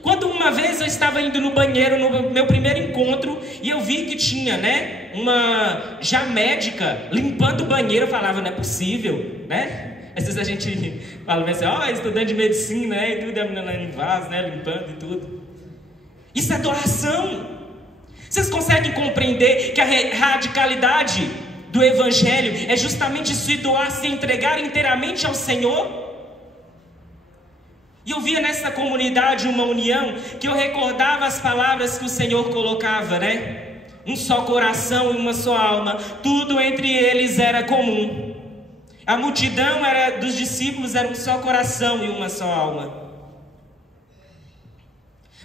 Quando uma vez eu estava indo no banheiro, no meu primeiro encontro, e eu vi que tinha, né, uma já médica limpando o banheiro, eu falava, não é possível, né? Às vezes a gente fala assim, estudante de medicina, né, e tudo, a menina em vaso, né, limpando e tudo. Isso é doação. Vocês conseguem compreender que a radicalidade do Evangelho é justamente se doar, se entregar inteiramente ao Senhor? E eu via nessa comunidade uma união que eu recordava as palavras que o Senhor colocava, né? Um só coração e uma só alma, tudo entre eles era comum. A multidão dos discípulos era um só coração e uma só alma.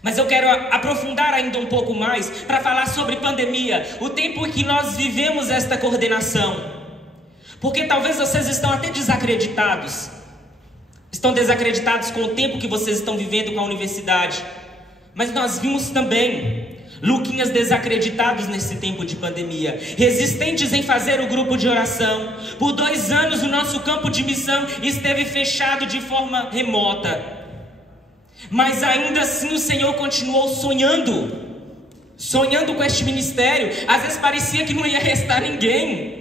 Mas eu quero aprofundar ainda um pouco mais para falar sobre pandemia, o tempo em que nós vivemos esta coordenação. Porque talvez vocês estão até desacreditados. Estão desacreditados com o tempo que vocês estão vivendo com a universidade. Mas nós vimos também Luquinhas desacreditados nesse tempo de pandemia, resistentes em fazer o grupo de oração. Por 2 anos o nosso campo de missão esteve fechado de forma remota. Mas ainda assim o Senhor continuou sonhando com este ministério. Às vezes parecia que não ia restar ninguém.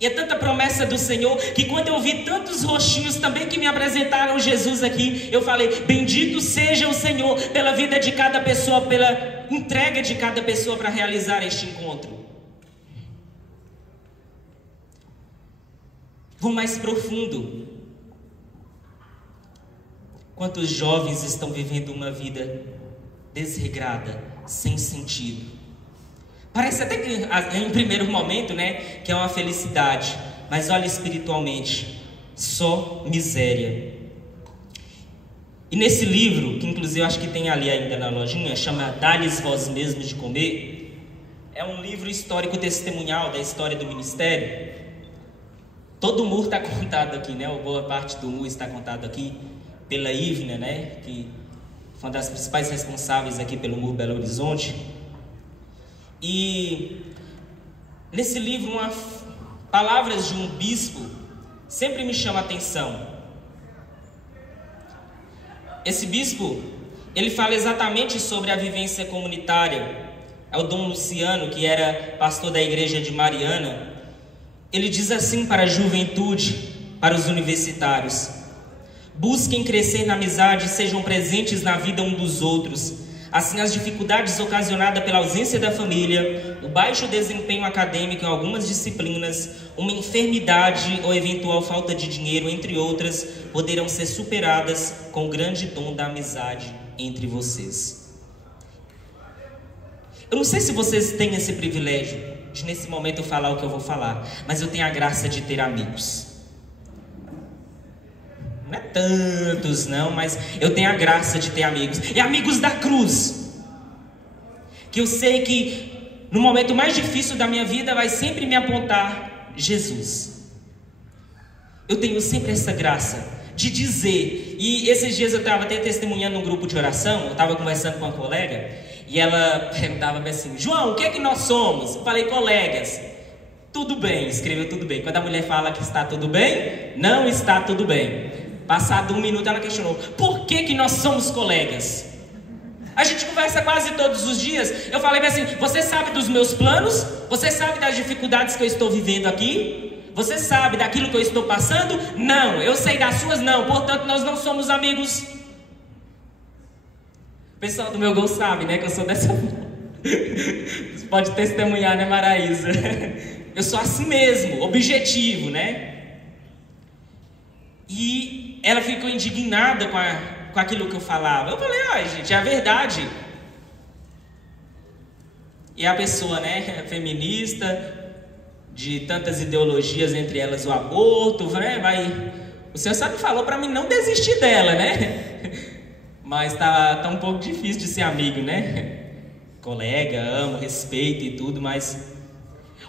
E é tanta promessa do Senhor, que quando eu vi tantos rostinhos também que me apresentaram Jesus aqui, eu falei, bendito seja o Senhor pela vida de cada pessoa, pela entrega de cada pessoa para realizar este encontro. Vou mais profundo. Quantos jovens estão vivendo uma vida desregrada, sem sentido? Parece até que, em primeiro momento, né, que é uma felicidade. Mas olha espiritualmente, só miséria. E nesse livro, que inclusive eu acho que tem ali ainda na lojinha, chama Dá-lhes vós mesmos de comer. É um livro histórico testemunhal da história do ministério. Todo o muro está contado aqui, né? Ou boa parte do muro está contado aqui pela Ivna, né? Que foi uma das principais responsáveis aqui pelo muro Belo Horizonte. E nesse livro, palavras de um bispo sempre me chamam a atenção. Esse bispo, ele fala exatamente sobre a vivência comunitária. É o Dom Luciano, que era pastor da igreja de Mariana. Ele diz assim para a juventude, para os universitários: busquem crescer na amizade e sejam presentes na vida um dos outros. Assim, as dificuldades ocasionadas pela ausência da família, o baixo desempenho acadêmico em algumas disciplinas, uma enfermidade ou eventual falta de dinheiro, entre outras, poderão ser superadas com o grande dom da amizade entre vocês. Eu não sei se vocês têm esse privilégio de, nesse momento, eu falar o que eu vou falar, mas eu tenho a graça de ter amigos. Não é tantos não, mas eu tenho a graça de ter amigos. E amigos da cruz. Que eu sei que no momento mais difícil da minha vida vai sempre me apontar Jesus. Eu tenho sempre essa graça de dizer. E esses dias eu estava até testemunhando num grupo de oração. Eu estava conversando com uma colega e ela perguntava assim: João, o que é que nós somos? Eu falei: colegas. Tudo bem, escreveu tudo bem. Quando a mulher fala que está tudo bem, não está tudo bem. Passado 1 minuto ela questionou: por que nós somos colegas? A gente conversa quase todos os dias. Eu falei assim: você sabe dos meus planos? Você sabe das dificuldades que eu estou vivendo aqui? Você sabe daquilo que eu estou passando? Não, eu sei das suas não, portanto nós não somos amigos. O pessoal do meu gol sabe, né, que eu sou dessa. Você pode testemunhar, né, Maraísa? Eu sou assim mesmo, objetivo, né? E ela ficou indignada com aquilo que eu falava. Eu falei: gente, é a verdade. E a pessoa, né, feminista, de tantas ideologias, entre elas o aborto, né, o senhor sabe, falou para mim não desistir dela, né? Mas tá um pouco difícil de ser amigo, né? Colega, amo, respeito e tudo, mas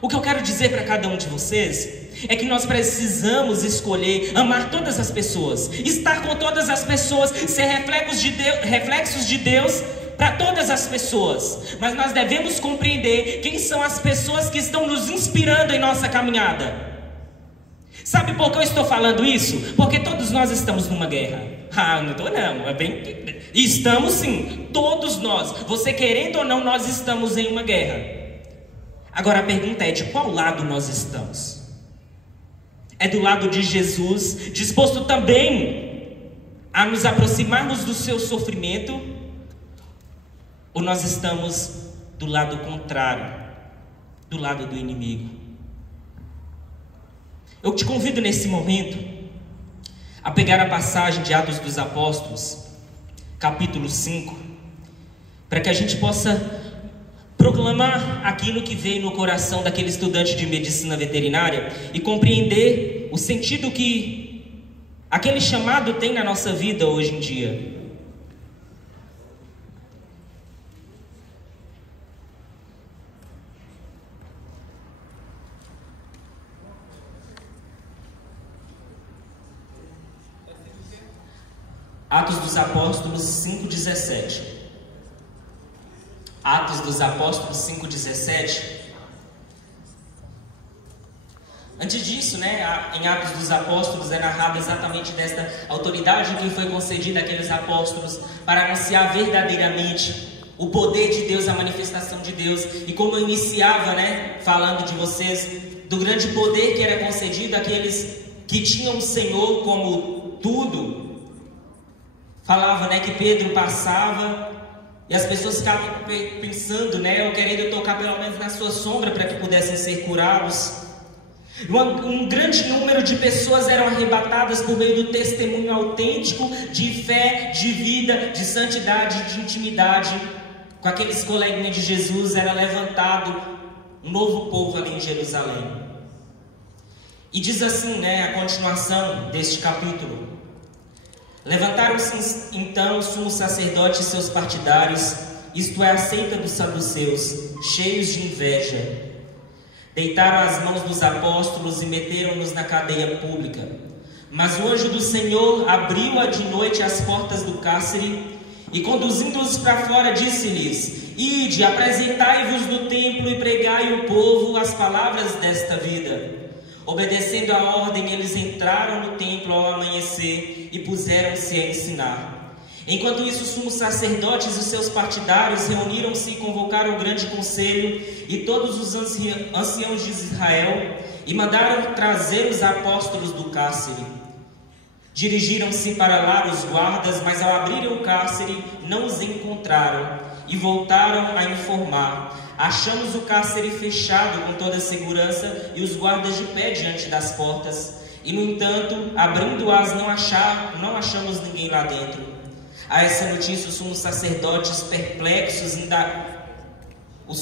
o que eu quero dizer para cada um de vocês é que nós precisamos escolher amar todas as pessoas, estar com todas as pessoas, ser reflexos de Deus para todas as pessoas. Mas nós devemos compreender quem são as pessoas que estão nos inspirando em nossa caminhada. Sabe por que eu estou falando isso? Porque todos nós estamos numa guerra. Ah, não estou não. É bem... Estamos sim, todos nós. Você querendo ou não, nós estamos em uma guerra. Agora a pergunta é: de qual lado nós estamos? É do lado de Jesus, disposto também a nos aproximarmos do seu sofrimento? Ou nós estamos do lado contrário, do lado do inimigo? Eu te convido nesse momento a pegar a passagem de Atos dos Apóstolos, capítulo 5, para que a gente possa proclamar aquilo que veio no coração daquele estudante de medicina veterinária e compreender o sentido que aquele chamado tem na nossa vida hoje em dia. Atos dos Apóstolos 5,17. Atos dos Apóstolos 5,17. Antes disso, em Atos dos Apóstolos é narrado exatamente desta autoridade que foi concedida àqueles apóstolos para anunciar verdadeiramente o poder de Deus, a manifestação de Deus. E como eu iniciava, falando de vocês, do grande poder que era concedido àqueles que tinham o Senhor como tudo. Falava, que Pedro passava e as pessoas ficavam pensando, ou querendo tocar pelo menos na sua sombra para que pudessem ser curados. Um grande número de pessoas eram arrebatadas por meio do testemunho autêntico de fé, de vida, de santidade, de intimidade. Com aqueles coleguinhas de Jesus era levantado um novo povo ali em Jerusalém. E diz assim, a continuação deste capítulo: levantaram-se então os sumos sacerdotes e seus partidários, isto é, a seita dos saduceus, cheios de inveja. Deitaram as mãos dos apóstolos e meteram-nos na cadeia pública. Mas o anjo do Senhor abriu de noite as portas do cárcere e, conduzindo-os para fora, disse-lhes: ide, apresentai-vos no templo e pregai ao povo as palavras desta vida. Obedecendo a ordem, eles entraram no templo ao amanhecer e puseram-se a ensinar. Enquanto isso, os sumos sacerdotes e seus partidários reuniram-se e convocaram o grande conselho e todos os anciãos de Israel e mandaram trazer os apóstolos do cárcere. Dirigiram-se para lá os guardas, mas ao abrirem o cárcere não os encontraram e voltaram a informar: achamos o cárcere fechado com toda a segurança e os guardas de pé diante das portas. E, no entanto, abrindo-as, não achamos ninguém lá dentro. A essa notícia, os sumos sacerdotes perplexos os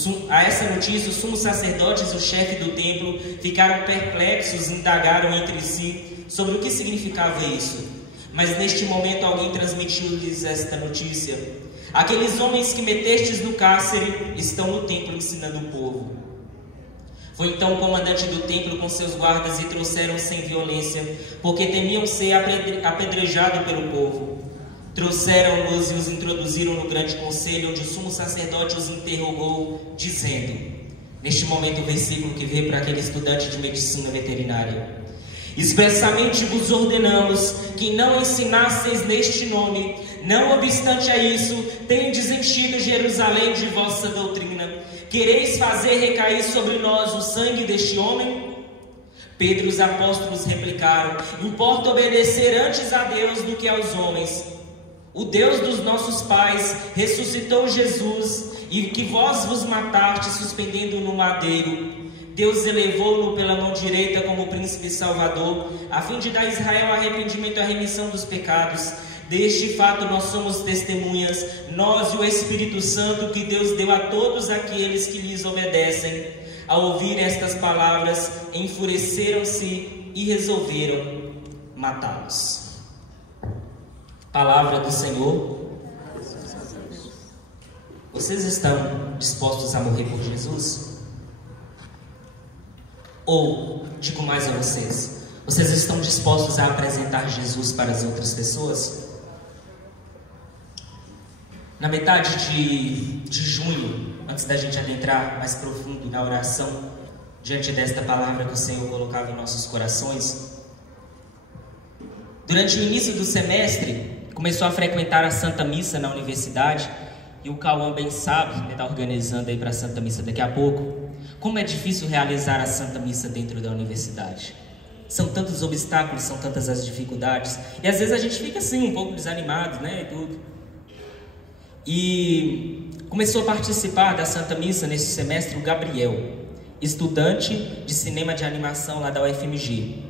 sumos sacerdotes e o chefe do templo ficaram perplexos e indagaram entre si sobre o que significava isso. Mas neste momento alguém transmitiu-lhes esta notícia: aqueles homens que metestes no cárcere estão no templo ensinando o povo. Foi então o comandante do templo com seus guardas e trouxeram sem violência, porque temiam ser apedrejados pelo povo. Trouxeram-nos e os introduziram no grande conselho, onde o sumo sacerdote os interrogou, dizendo, neste momento o versículo que veio para aquele estudante de medicina veterinária: expressamente vos ordenamos que não ensinasseis neste nome. Não obstante a isso, tendes enchido Jerusalém de vossa doutrina. Quereis fazer recair sobre nós o sangue deste homem? Pedro e os apóstolos replicaram: importa obedecer antes a Deus do que aos homens. O Deus dos nossos pais ressuscitou Jesus, e que vós vos matastes suspendendo-o no madeiro. Deus elevou-no pela mão direita como príncipe salvador, a fim de dar a Israel arrependimento e a remissão dos pecados. Deste fato nós somos testemunhas, nós e o Espírito Santo que Deus deu a todos aqueles que lhes obedecem. Ao ouvir estas palavras, enfureceram-se e resolveram matá-los. Palavra do Senhor. Vocês estão dispostos a morrer por Jesus? Ou, digo mais a vocês, vocês estão dispostos a apresentar Jesus para as outras pessoas? Na metade de junho, antes da gente adentrar mais profundo na oração, diante desta palavra que o Senhor colocava em nossos corações, durante o início do semestre, começou a frequentar a Santa Missa na universidade. E o Cauã bem sabe, ele está organizando aí para a Santa Missa daqui a pouco, como é difícil realizar a Santa Missa dentro da universidade. São tantos obstáculos, são tantas as dificuldades. E às vezes a gente fica assim, um pouco desanimado, né, e tudo. E começou a participar da Santa Missa nesse semestre o Gabriel, estudante de cinema de animação lá da UFMG.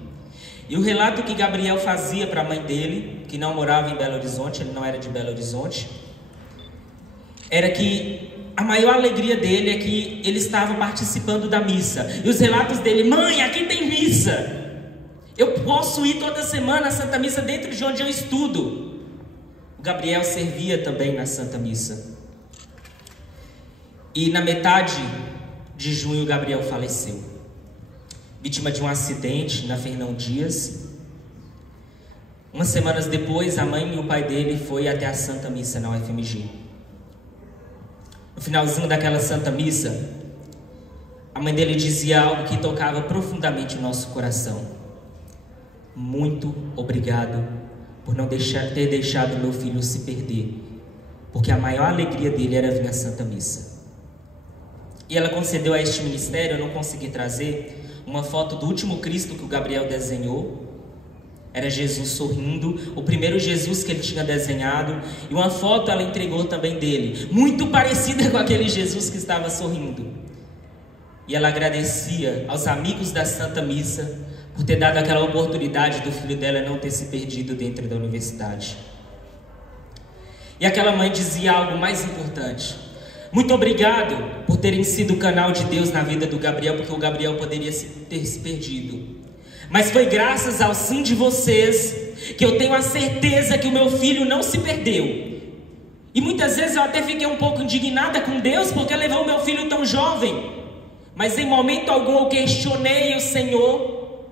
E o relato que Gabriel fazia para a mãe dele, que não morava em Belo Horizonte, ele não era de Belo Horizonte, era que a maior alegria dele é que ele estava participando da missa. E os relatos dele: mãe, aqui tem missa. Eu posso ir toda semana à Santa Missa dentro de onde eu estudo. O Gabriel servia também na Santa Missa. E na metade de junho, o Gabriel faleceu, vítima de um acidente na Fernão Dias. Umas semanas depois, a mãe e o pai dele foi até a Santa Missa na UFMG. No finalzinho daquela Santa Missa, a mãe dele dizia algo que tocava profundamente o nosso coração: muito obrigado por não ter deixado meu filho se perder, porque a maior alegria dele era vir à Santa Missa. E ela concedeu a este ministério, eu não consegui trazer, uma foto do último Cristo que o Gabriel desenhou. Era Jesus sorrindo, o primeiro Jesus que ele tinha desenhado. E uma foto ela entregou também dele, muito parecida com aquele Jesus que estava sorrindo. E ela agradecia aos amigos da Santa Missa por ter dado aquela oportunidade do filho dela não ter se perdido dentro da universidade. E aquela mãe dizia algo mais importante: muito obrigado por terem sido o canal de Deus na vida do Gabriel, porque o Gabriel poderia ter se perdido. Mas foi graças ao sim de vocês que eu tenho a certeza que o meu filho não se perdeu. E muitas vezes eu até fiquei um pouco indignada com Deus porque levou meu filho tão jovem. Mas em momento algum eu questionei o Senhor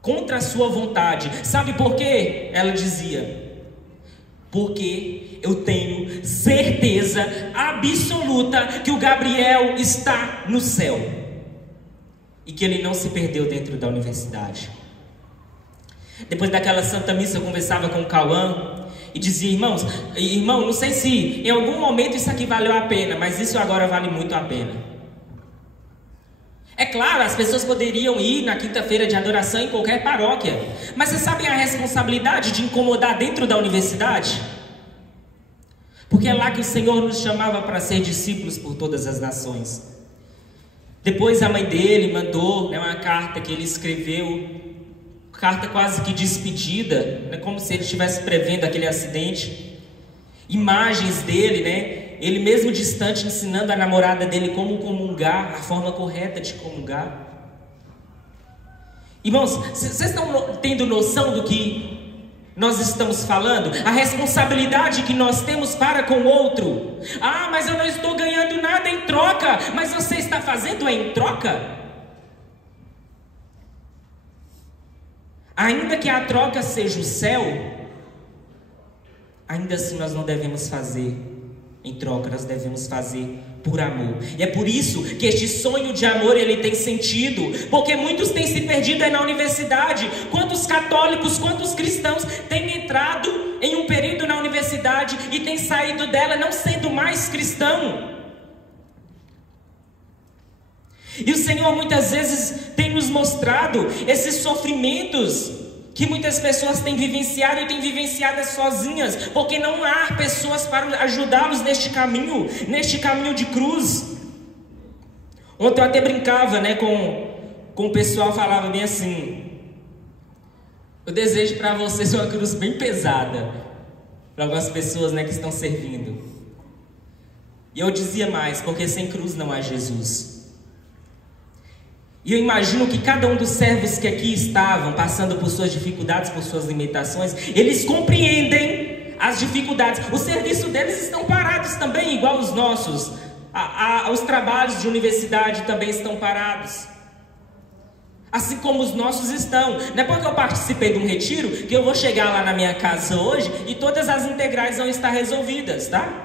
contra a sua vontade. Sabe por quê? Ela dizia: porque eu tenho certeza absoluta que o Gabriel está no céu e que ele não se perdeu dentro da universidade. Depois daquela Santa Missa eu conversava com o Cauã e dizia: irmão, não sei se em algum momento isso aqui valeu a pena, mas isso agora vale muito a pena. É claro, as pessoas poderiam ir na quinta-feira de adoração em qualquer paróquia, mas vocês sabem a responsabilidade de incomodar dentro da universidade? Porque é lá que o Senhor nos chamava para ser discípulos por todas as nações. Depois a mãe dele mandou uma carta que ele escreveu, carta quase que despedida, como se ele estivesse prevendo aquele acidente. Imagens dele, ele mesmo distante, ensinando a namorada dele como comungar, a forma correta de comungar. Irmãos, vocês estão tendo noção do que nós estamos falando? A responsabilidade que nós temos para com o outro. Ah, mas eu não estou ganhando nada em troca. Mas você está fazendo em troca? Ainda que a troca seja o céu, ainda assim nós não devemos fazer em troca, nós devemos fazer por amor. E é por isso que este sonho de amor ele tem sentido, porque muitos têm se perdido aí na universidade. Quantos católicos, quantos cristãos têm entrado em um período na universidade e têm saído dela não sendo mais cristão? E o Senhor muitas vezes tem nos mostrado esses sofrimentos que muitas pessoas têm vivenciado e têm vivenciado sozinhas, porque não há pessoas para ajudá-los neste caminho de cruz. Ontem eu até brincava, com o pessoal, falava bem assim: eu desejo para vocês uma cruz bem pesada, para algumas pessoas, que estão servindo. E eu dizia mais, porque sem cruz não há Jesus. E eu imagino que cada um dos servos que aqui estavam, passando por suas dificuldades, por suas limitações, eles compreendem as dificuldades. O serviço deles estão parados também, igual os nossos. Os trabalhos de universidade também estão parados, assim como os nossos estão. Não é porque eu participei de um retiro que eu vou chegar lá na minha casa hoje e todas as integrais vão estar resolvidas, tá?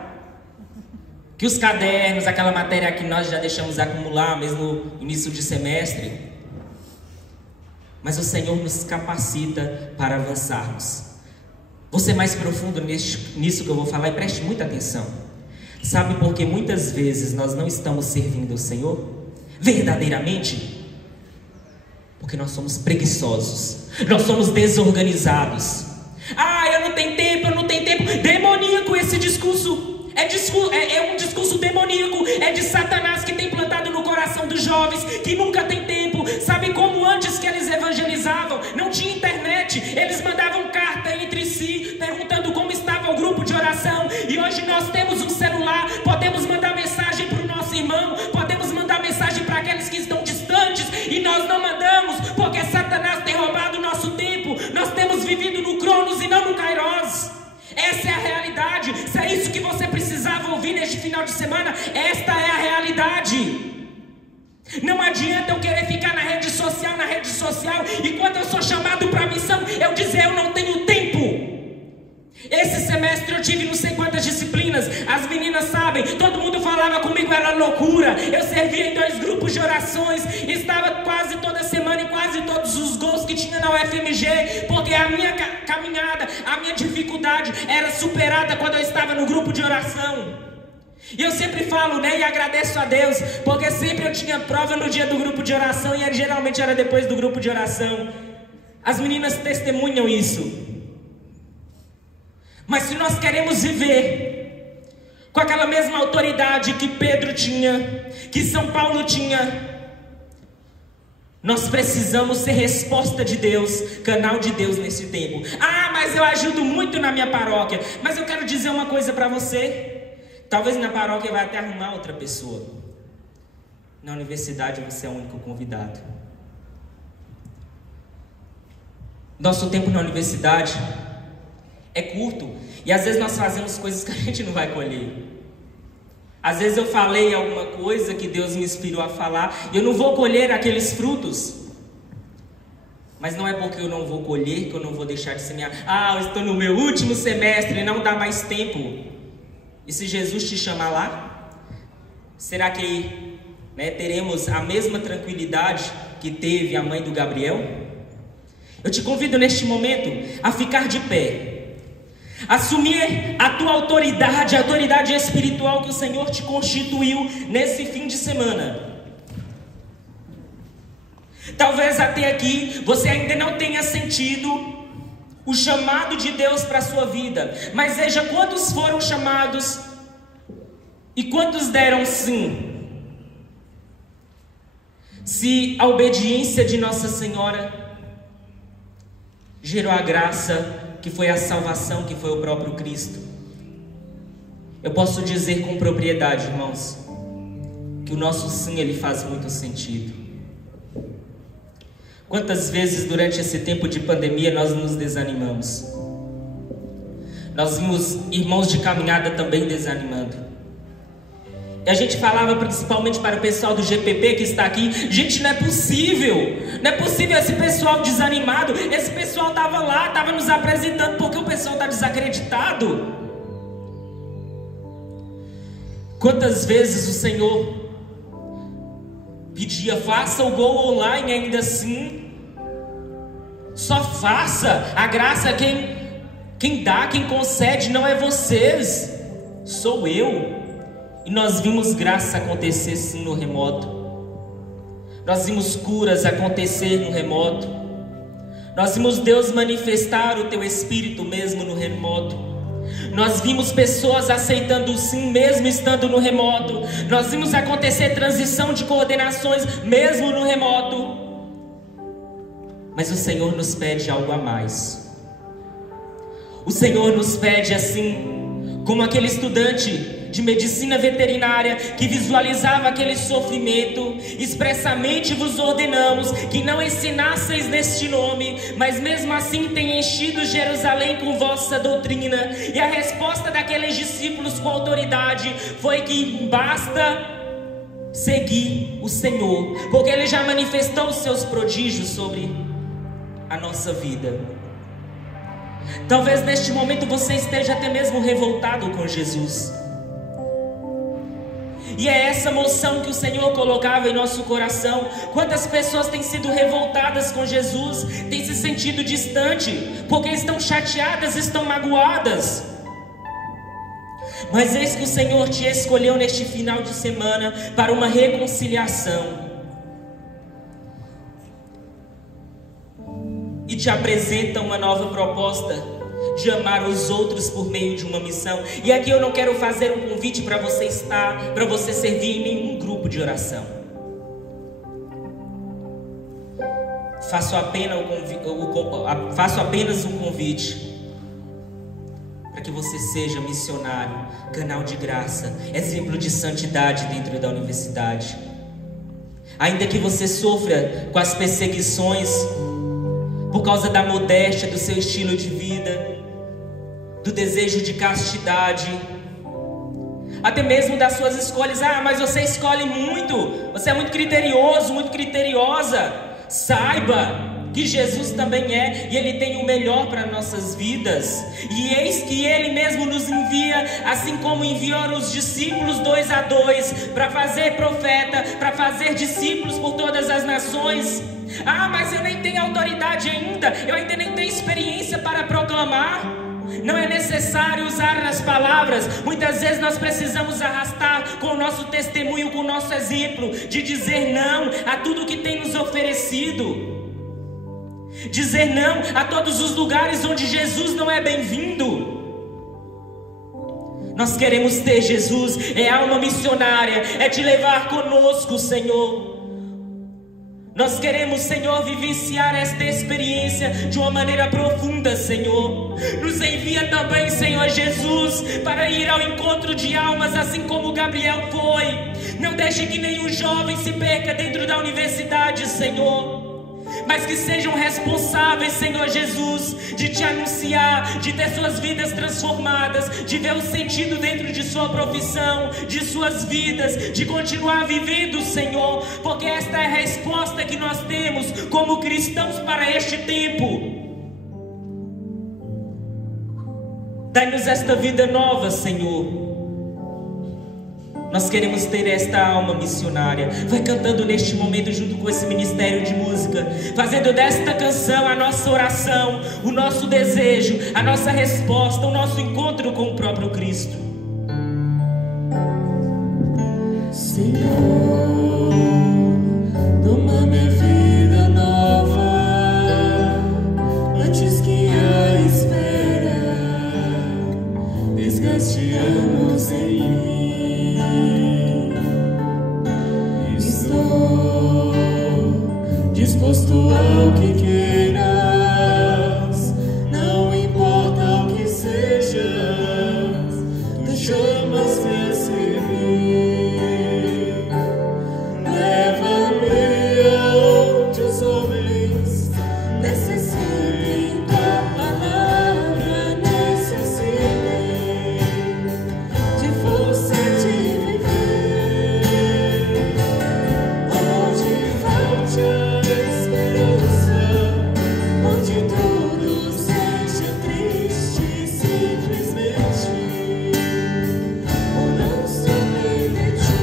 Que os cadernos, aquela matéria que nós já deixamos acumular mesmo no início de semestre. Mas o Senhor nos capacita para avançarmos. Vou ser mais profundo nisso que eu vou falar e preste muita atenção. Sabe por que muitas vezes nós não estamos servindo o Senhor? Verdadeiramente? Porque nós somos preguiçosos, nós somos desorganizados. Eu não tenho tempo, eu não tenho tempo. Demoníaco esse discurso. É um discurso demoníaco. É de Satanás que tem plantado no coração dos jovens, que nunca tem tempo. Sabe como antes que eles evangelizavam? Não tinha internet. Eles mandavam carta entre si, perguntando como estava o grupo de oração. E hoje nós temos um celular. Podemos mandar mensagem para o nosso irmão, podemos mandar mensagem para aqueles que estão distantes. E nós não mandamos, porque Satanás tem roubado o nosso tempo. Nós temos vivido no Cronos e não no Kairos. Essa é a realidade. Se é isso que você precisava ouvir neste final de semana, esta é a realidade. Não adianta eu querer ficar na rede social, e quando eu sou chamado para a missão, eu dizer eu não tenho tempo. Esse semestre eu tive não sei quantas disciplinas. As meninas sabem, todo mundo falava comigo, era loucura. Eu servia em 2 grupos de orações, estava quase toda semana em quase todos os gols que tinha na UFMG, porque a minha caminhada, a minha dificuldade era superada quando eu estava no grupo de oração. E eu sempre falo, né, e agradeço a Deus, porque sempre eu tinha prova no dia do grupo de oração, e geralmente era depois do grupo de oração. As meninas testemunham isso. Mas se nós queremos viver com aquela mesma autoridade que Pedro tinha, que São Paulo tinha, nós precisamos ser resposta de Deus, canal de Deus nesse tempo. Mas eu ajudo muito na minha paróquia. Mas eu quero dizer uma coisa para você. Talvez na paróquia vai até arrumar outra pessoa. Na universidade você é o único convidado. Nosso tempo na universidade é curto, e às vezes nós fazemos coisas que a gente não vai colher. Às vezes eu falei alguma coisa que Deus me inspirou a falar, e eu não vou colher aqueles frutos. Mas não é porque eu não vou colher que eu não vou deixar de semear. Eu estou no meu último semestre, não dá mais tempo. E se Jesus te chamar lá, será que teremos a mesma tranquilidade que teve a mãe do Gabriel? Eu te convido neste momento a ficar de pé, assumir a tua autoridade, a autoridade espiritual que o Senhor te constituiu nesse fim de semana. Talvez até aqui você ainda não tenha sentido o chamado de Deus para a sua vida, mas veja quantos foram chamados e quantos deram sim. Se a obediência de Nossa Senhora gerou a graça, que foi a salvação, que foi o próprio Cristo, eu posso dizer com propriedade, irmãos, que o nosso sim, ele faz muito sentido. Quantas vezes durante esse tempo de pandemia nós nos desanimamos? Nós vimos irmãos de caminhada também desanimando. E a gente falava principalmente para o pessoal do GPP que está aqui: gente, não é possível esse pessoal desanimado. Esse pessoal estava lá, estava nos apresentando, porque o pessoal está desacreditado. Quantas vezes o Senhor pedia: faça o gol online, ainda assim, só faça. A graça quem dá, quem concede não é vocês, sou eu. E nós vimos graça acontecer sim no remoto. Nós vimos curas acontecer no remoto. Nós vimos Deus manifestar o teu Espírito mesmo no remoto. Nós vimos pessoas aceitando o sim mesmo estando no remoto. Nós vimos acontecer transição de coordenações mesmo no remoto. Mas o Senhor nos pede algo a mais. O Senhor nos pede assim, como aquele estudante de medicina veterinária que visualizava aquele sofrimento: expressamente vos ordenamos que não ensinasseis neste nome, mas mesmo assim tem enchido Jerusalém com vossa doutrina. E a resposta daqueles discípulos com autoridade foi que basta seguir o Senhor, porque Ele já manifestou os seus prodígios sobre a nossa vida. Talvez neste momento você esteja até mesmo revoltado com Jesus. E é essa moção que o Senhor colocava em nosso coração. Quantas pessoas têm sido revoltadas com Jesus, têm se sentido distante, porque estão chateadas, estão magoadas. Mas eis que o Senhor te escolheu neste final de semana para uma reconciliação. E te apresenta uma nova proposta de amar os outros por meio de uma missão. E aqui eu não quero fazer um convite para você estar, para você servir em nenhum grupo de oração. Faço apenas um convite para que você seja missionário, canal de graça, exemplo de santidade dentro da universidade. Ainda que você sofra com as perseguições por causa da modéstia do seu estilo de vida, do desejo de castidade, até mesmo das suas escolhas. Ah, mas você escolhe muito, você é muito criterioso, muito criteriosa. Saiba que Jesus também é, e Ele tem o melhor para nossas vidas. E eis que Ele mesmo nos envia, assim como enviou os discípulos 2 a 2, para fazer profeta, para fazer discípulos por todas as nações. Ah, mas eu nem tenho autoridade ainda, eu ainda nem tenho experiência para proclamar. Não é necessário usar as palavras. Muitas vezes nós precisamos arrastar com o nosso testemunho, com o nosso exemplo, de dizer não a tudo que tem nos oferecido. Dizer não a todos os lugares onde Jesus não é bem-vindo. Nós queremos ter Jesus, é alma missionária, é te levar conosco, Senhor. Nós queremos, Senhor, vivenciar esta experiência de uma maneira profunda, Senhor. Nos envia também, Senhor Jesus, para ir ao encontro de almas, assim como Gabriel foi. Não deixe que nenhum jovem se perca dentro da universidade, Senhor, mas que sejam responsáveis, Senhor Jesus, de te anunciar, de ter suas vidas transformadas, de ver o sentido dentro de sua profissão, de suas vidas, de continuar vivendo, Senhor, porque esta é a resposta que nós temos como cristãos para este tempo. Dai-nos esta vida nova, Senhor. Nós queremos ter esta alma missionária. Vai cantando neste momento junto com esse ministério de música, fazendo desta canção a nossa oração, o nosso desejo, a nossa resposta, o nosso encontro com o próprio Cristo. Senhor, toma minha vida nova, antes que a espera desgaste anos em mim. Estou disposto ao que queiras, não importa o que sejas, tu chamas-me a servir. Leva-me aonde os homens necessitem tua palavra, necessitem de força de viver. Onde falte a esperança, onde tudo seja triste, simplesmente ou não saber de ti.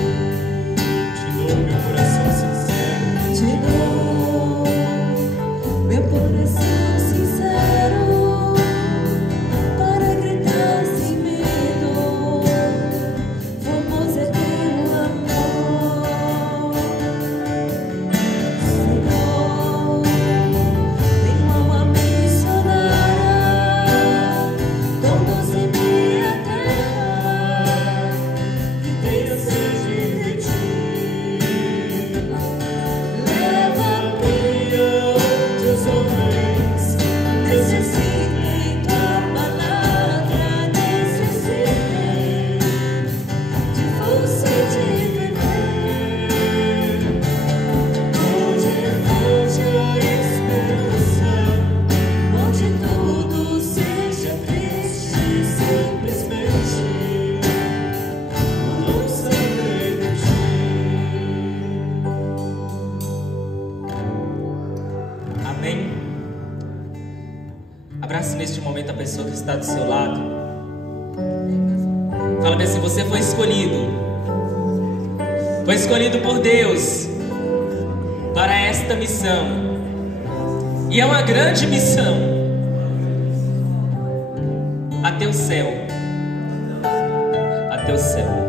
Te dou meu coração sincero, te dou meu coração sincero, para gritar sem medo, vamos é teu amor. Senhor, tenho alma missionária, conduz-me à terra que tenha sede de ti. Leva-me aonde os homens necessitem tua palavra, necessitem de força de viver. Onde falte a esperança, onde tudo seja triste, simplesmente ou não saber de ti. Amém? Abrace neste momento a pessoa que está do seu lado. Fala bem assim: você foi escolhido foi escolhido por Deus para esta missão. E é uma grande missão. Até o céu. Até o céu.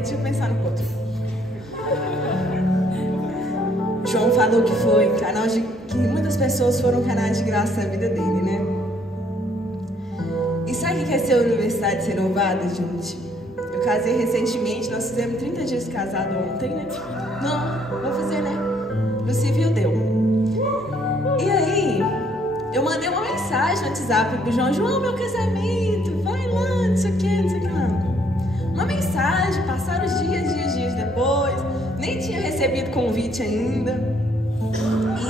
Deixa eu pensar no ponto. João falou que foi canal de... que muitas pessoas foram canais de graça na vida dele, né? E sabe o que é ser universidade de ser renovada, gente? Eu casei recentemente, nós fizemos 30 dias de casado ontem, né? Não, vou fazer, né? No civil deu. E aí, eu mandei uma mensagem no WhatsApp pro João: João, meu casamento, vai lá, não sei o que, não sei o que lá. Uma mensagem, passaram os dias depois, nem tinha recebido convite ainda.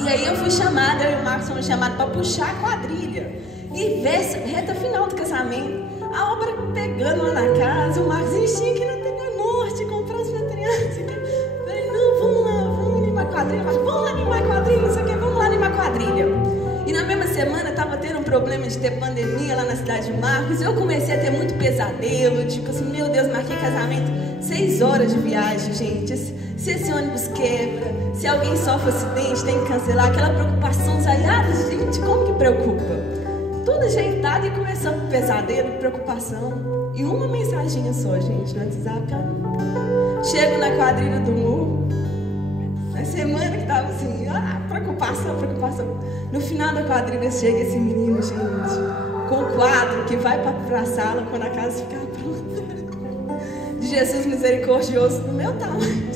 E aí eu fui chamada, eu e o Marcos fomos chamados para puxar a quadrilha. E ver reta final do casamento, a obra pegando lá na casa, o Marcos insistia que não tem norte, comprar os materiais. Eu falei, não, vamos lá, vamos animar a quadrilha. Vamos lá animar a quadrilha, não sei o que, vamos lá animar a quadrilha. E na mesma semana estava tendo um problema de ter pandemia lá na cidade de Marcos. Eu comecei a ter muito pesadelo, tipo assim, meu Deus, marquei casamento, 6 horas de viagem, gente. Se esse ônibus quebra, se alguém sofre acidente, tem que cancelar, aquela preocupação zaiada, gente, como que preocupa? Tudo ajeitado e começou com pesadelo, preocupação. E uma mensaginha só, gente, no WhatsApp. Chego na quadrilha do morro, na semana que tava assim, preocupação. No final da quadrilha chega esse menino, gente, com o quadro que vai pra sala quando a casa ficar pronta. De Jesus misericordioso do meu tamanho.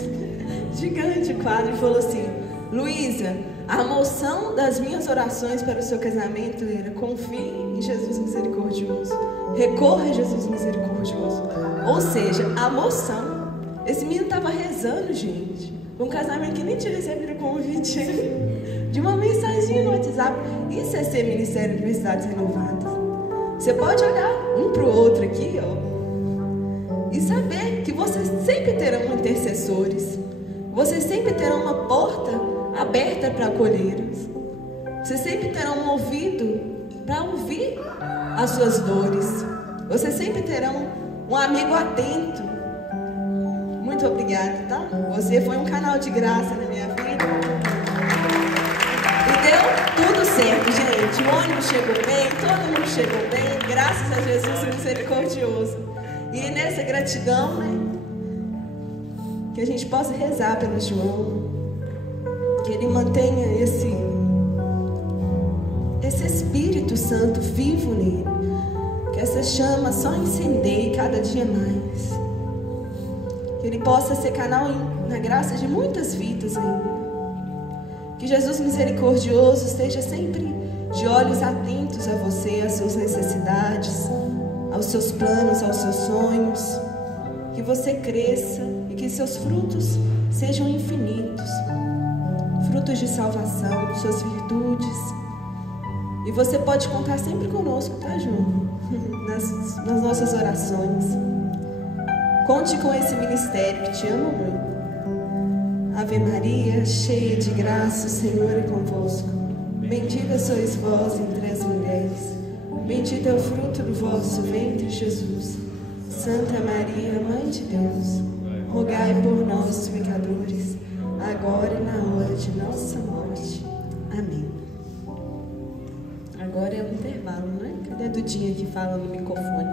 Gigante o quadro, e falou assim: Luísa, a moção das minhas orações para o seu casamento era: confie em Jesus misericordioso, recorra a Jesus misericordioso. Ou seja, a moção, esse menino estava rezando, gente, um casamento que nem tinha recebido convite de uma mensagem no WhatsApp. Isso é ser Ministério de Universidades Renovadas. Você pode olhar um para o outro aqui, ó, e saber que vocês sempre terão intercessores, vocês sempre terão uma porta aberta para acolhê-los, vocês sempre terão um ouvido para ouvir as suas dores, vocês sempre terão um amigo atento. Muito obrigada, tá? Você foi um canal de graça na minha vida. E deu tudo certo, gente. O ônibus chegou bem, todo mundo chegou bem, graças a Jesus misericordioso. E nessa gratidão, né, que a gente possa rezar pelo João, que ele mantenha esse Espírito Santo vivo nele, que essa chama só incendeie cada dia mais, que ele possa ser canal na graça de muitas vidas ainda, que Jesus misericordioso esteja sempre de olhos atentos a você, às suas necessidades, aos seus planos, aos seus sonhos, que você cresça e que seus frutos sejam infinitos, frutos de salvação, suas virtudes. E você pode contar sempre conosco, tá, João? Nas nossas orações. Conte com esse ministério que te ama muito. Ave Maria, cheia de graça, o Senhor é convosco. Bendita sois vós entre as mulheres. Bendito é o fruto do vosso ventre, Jesus. Santa Maria, Mãe de Deus, rogai por nós, pecadores, agora e na hora de nossa morte. Amém. Agora é o intervalo, não é? Cadê a Dudinha que fala no microfone?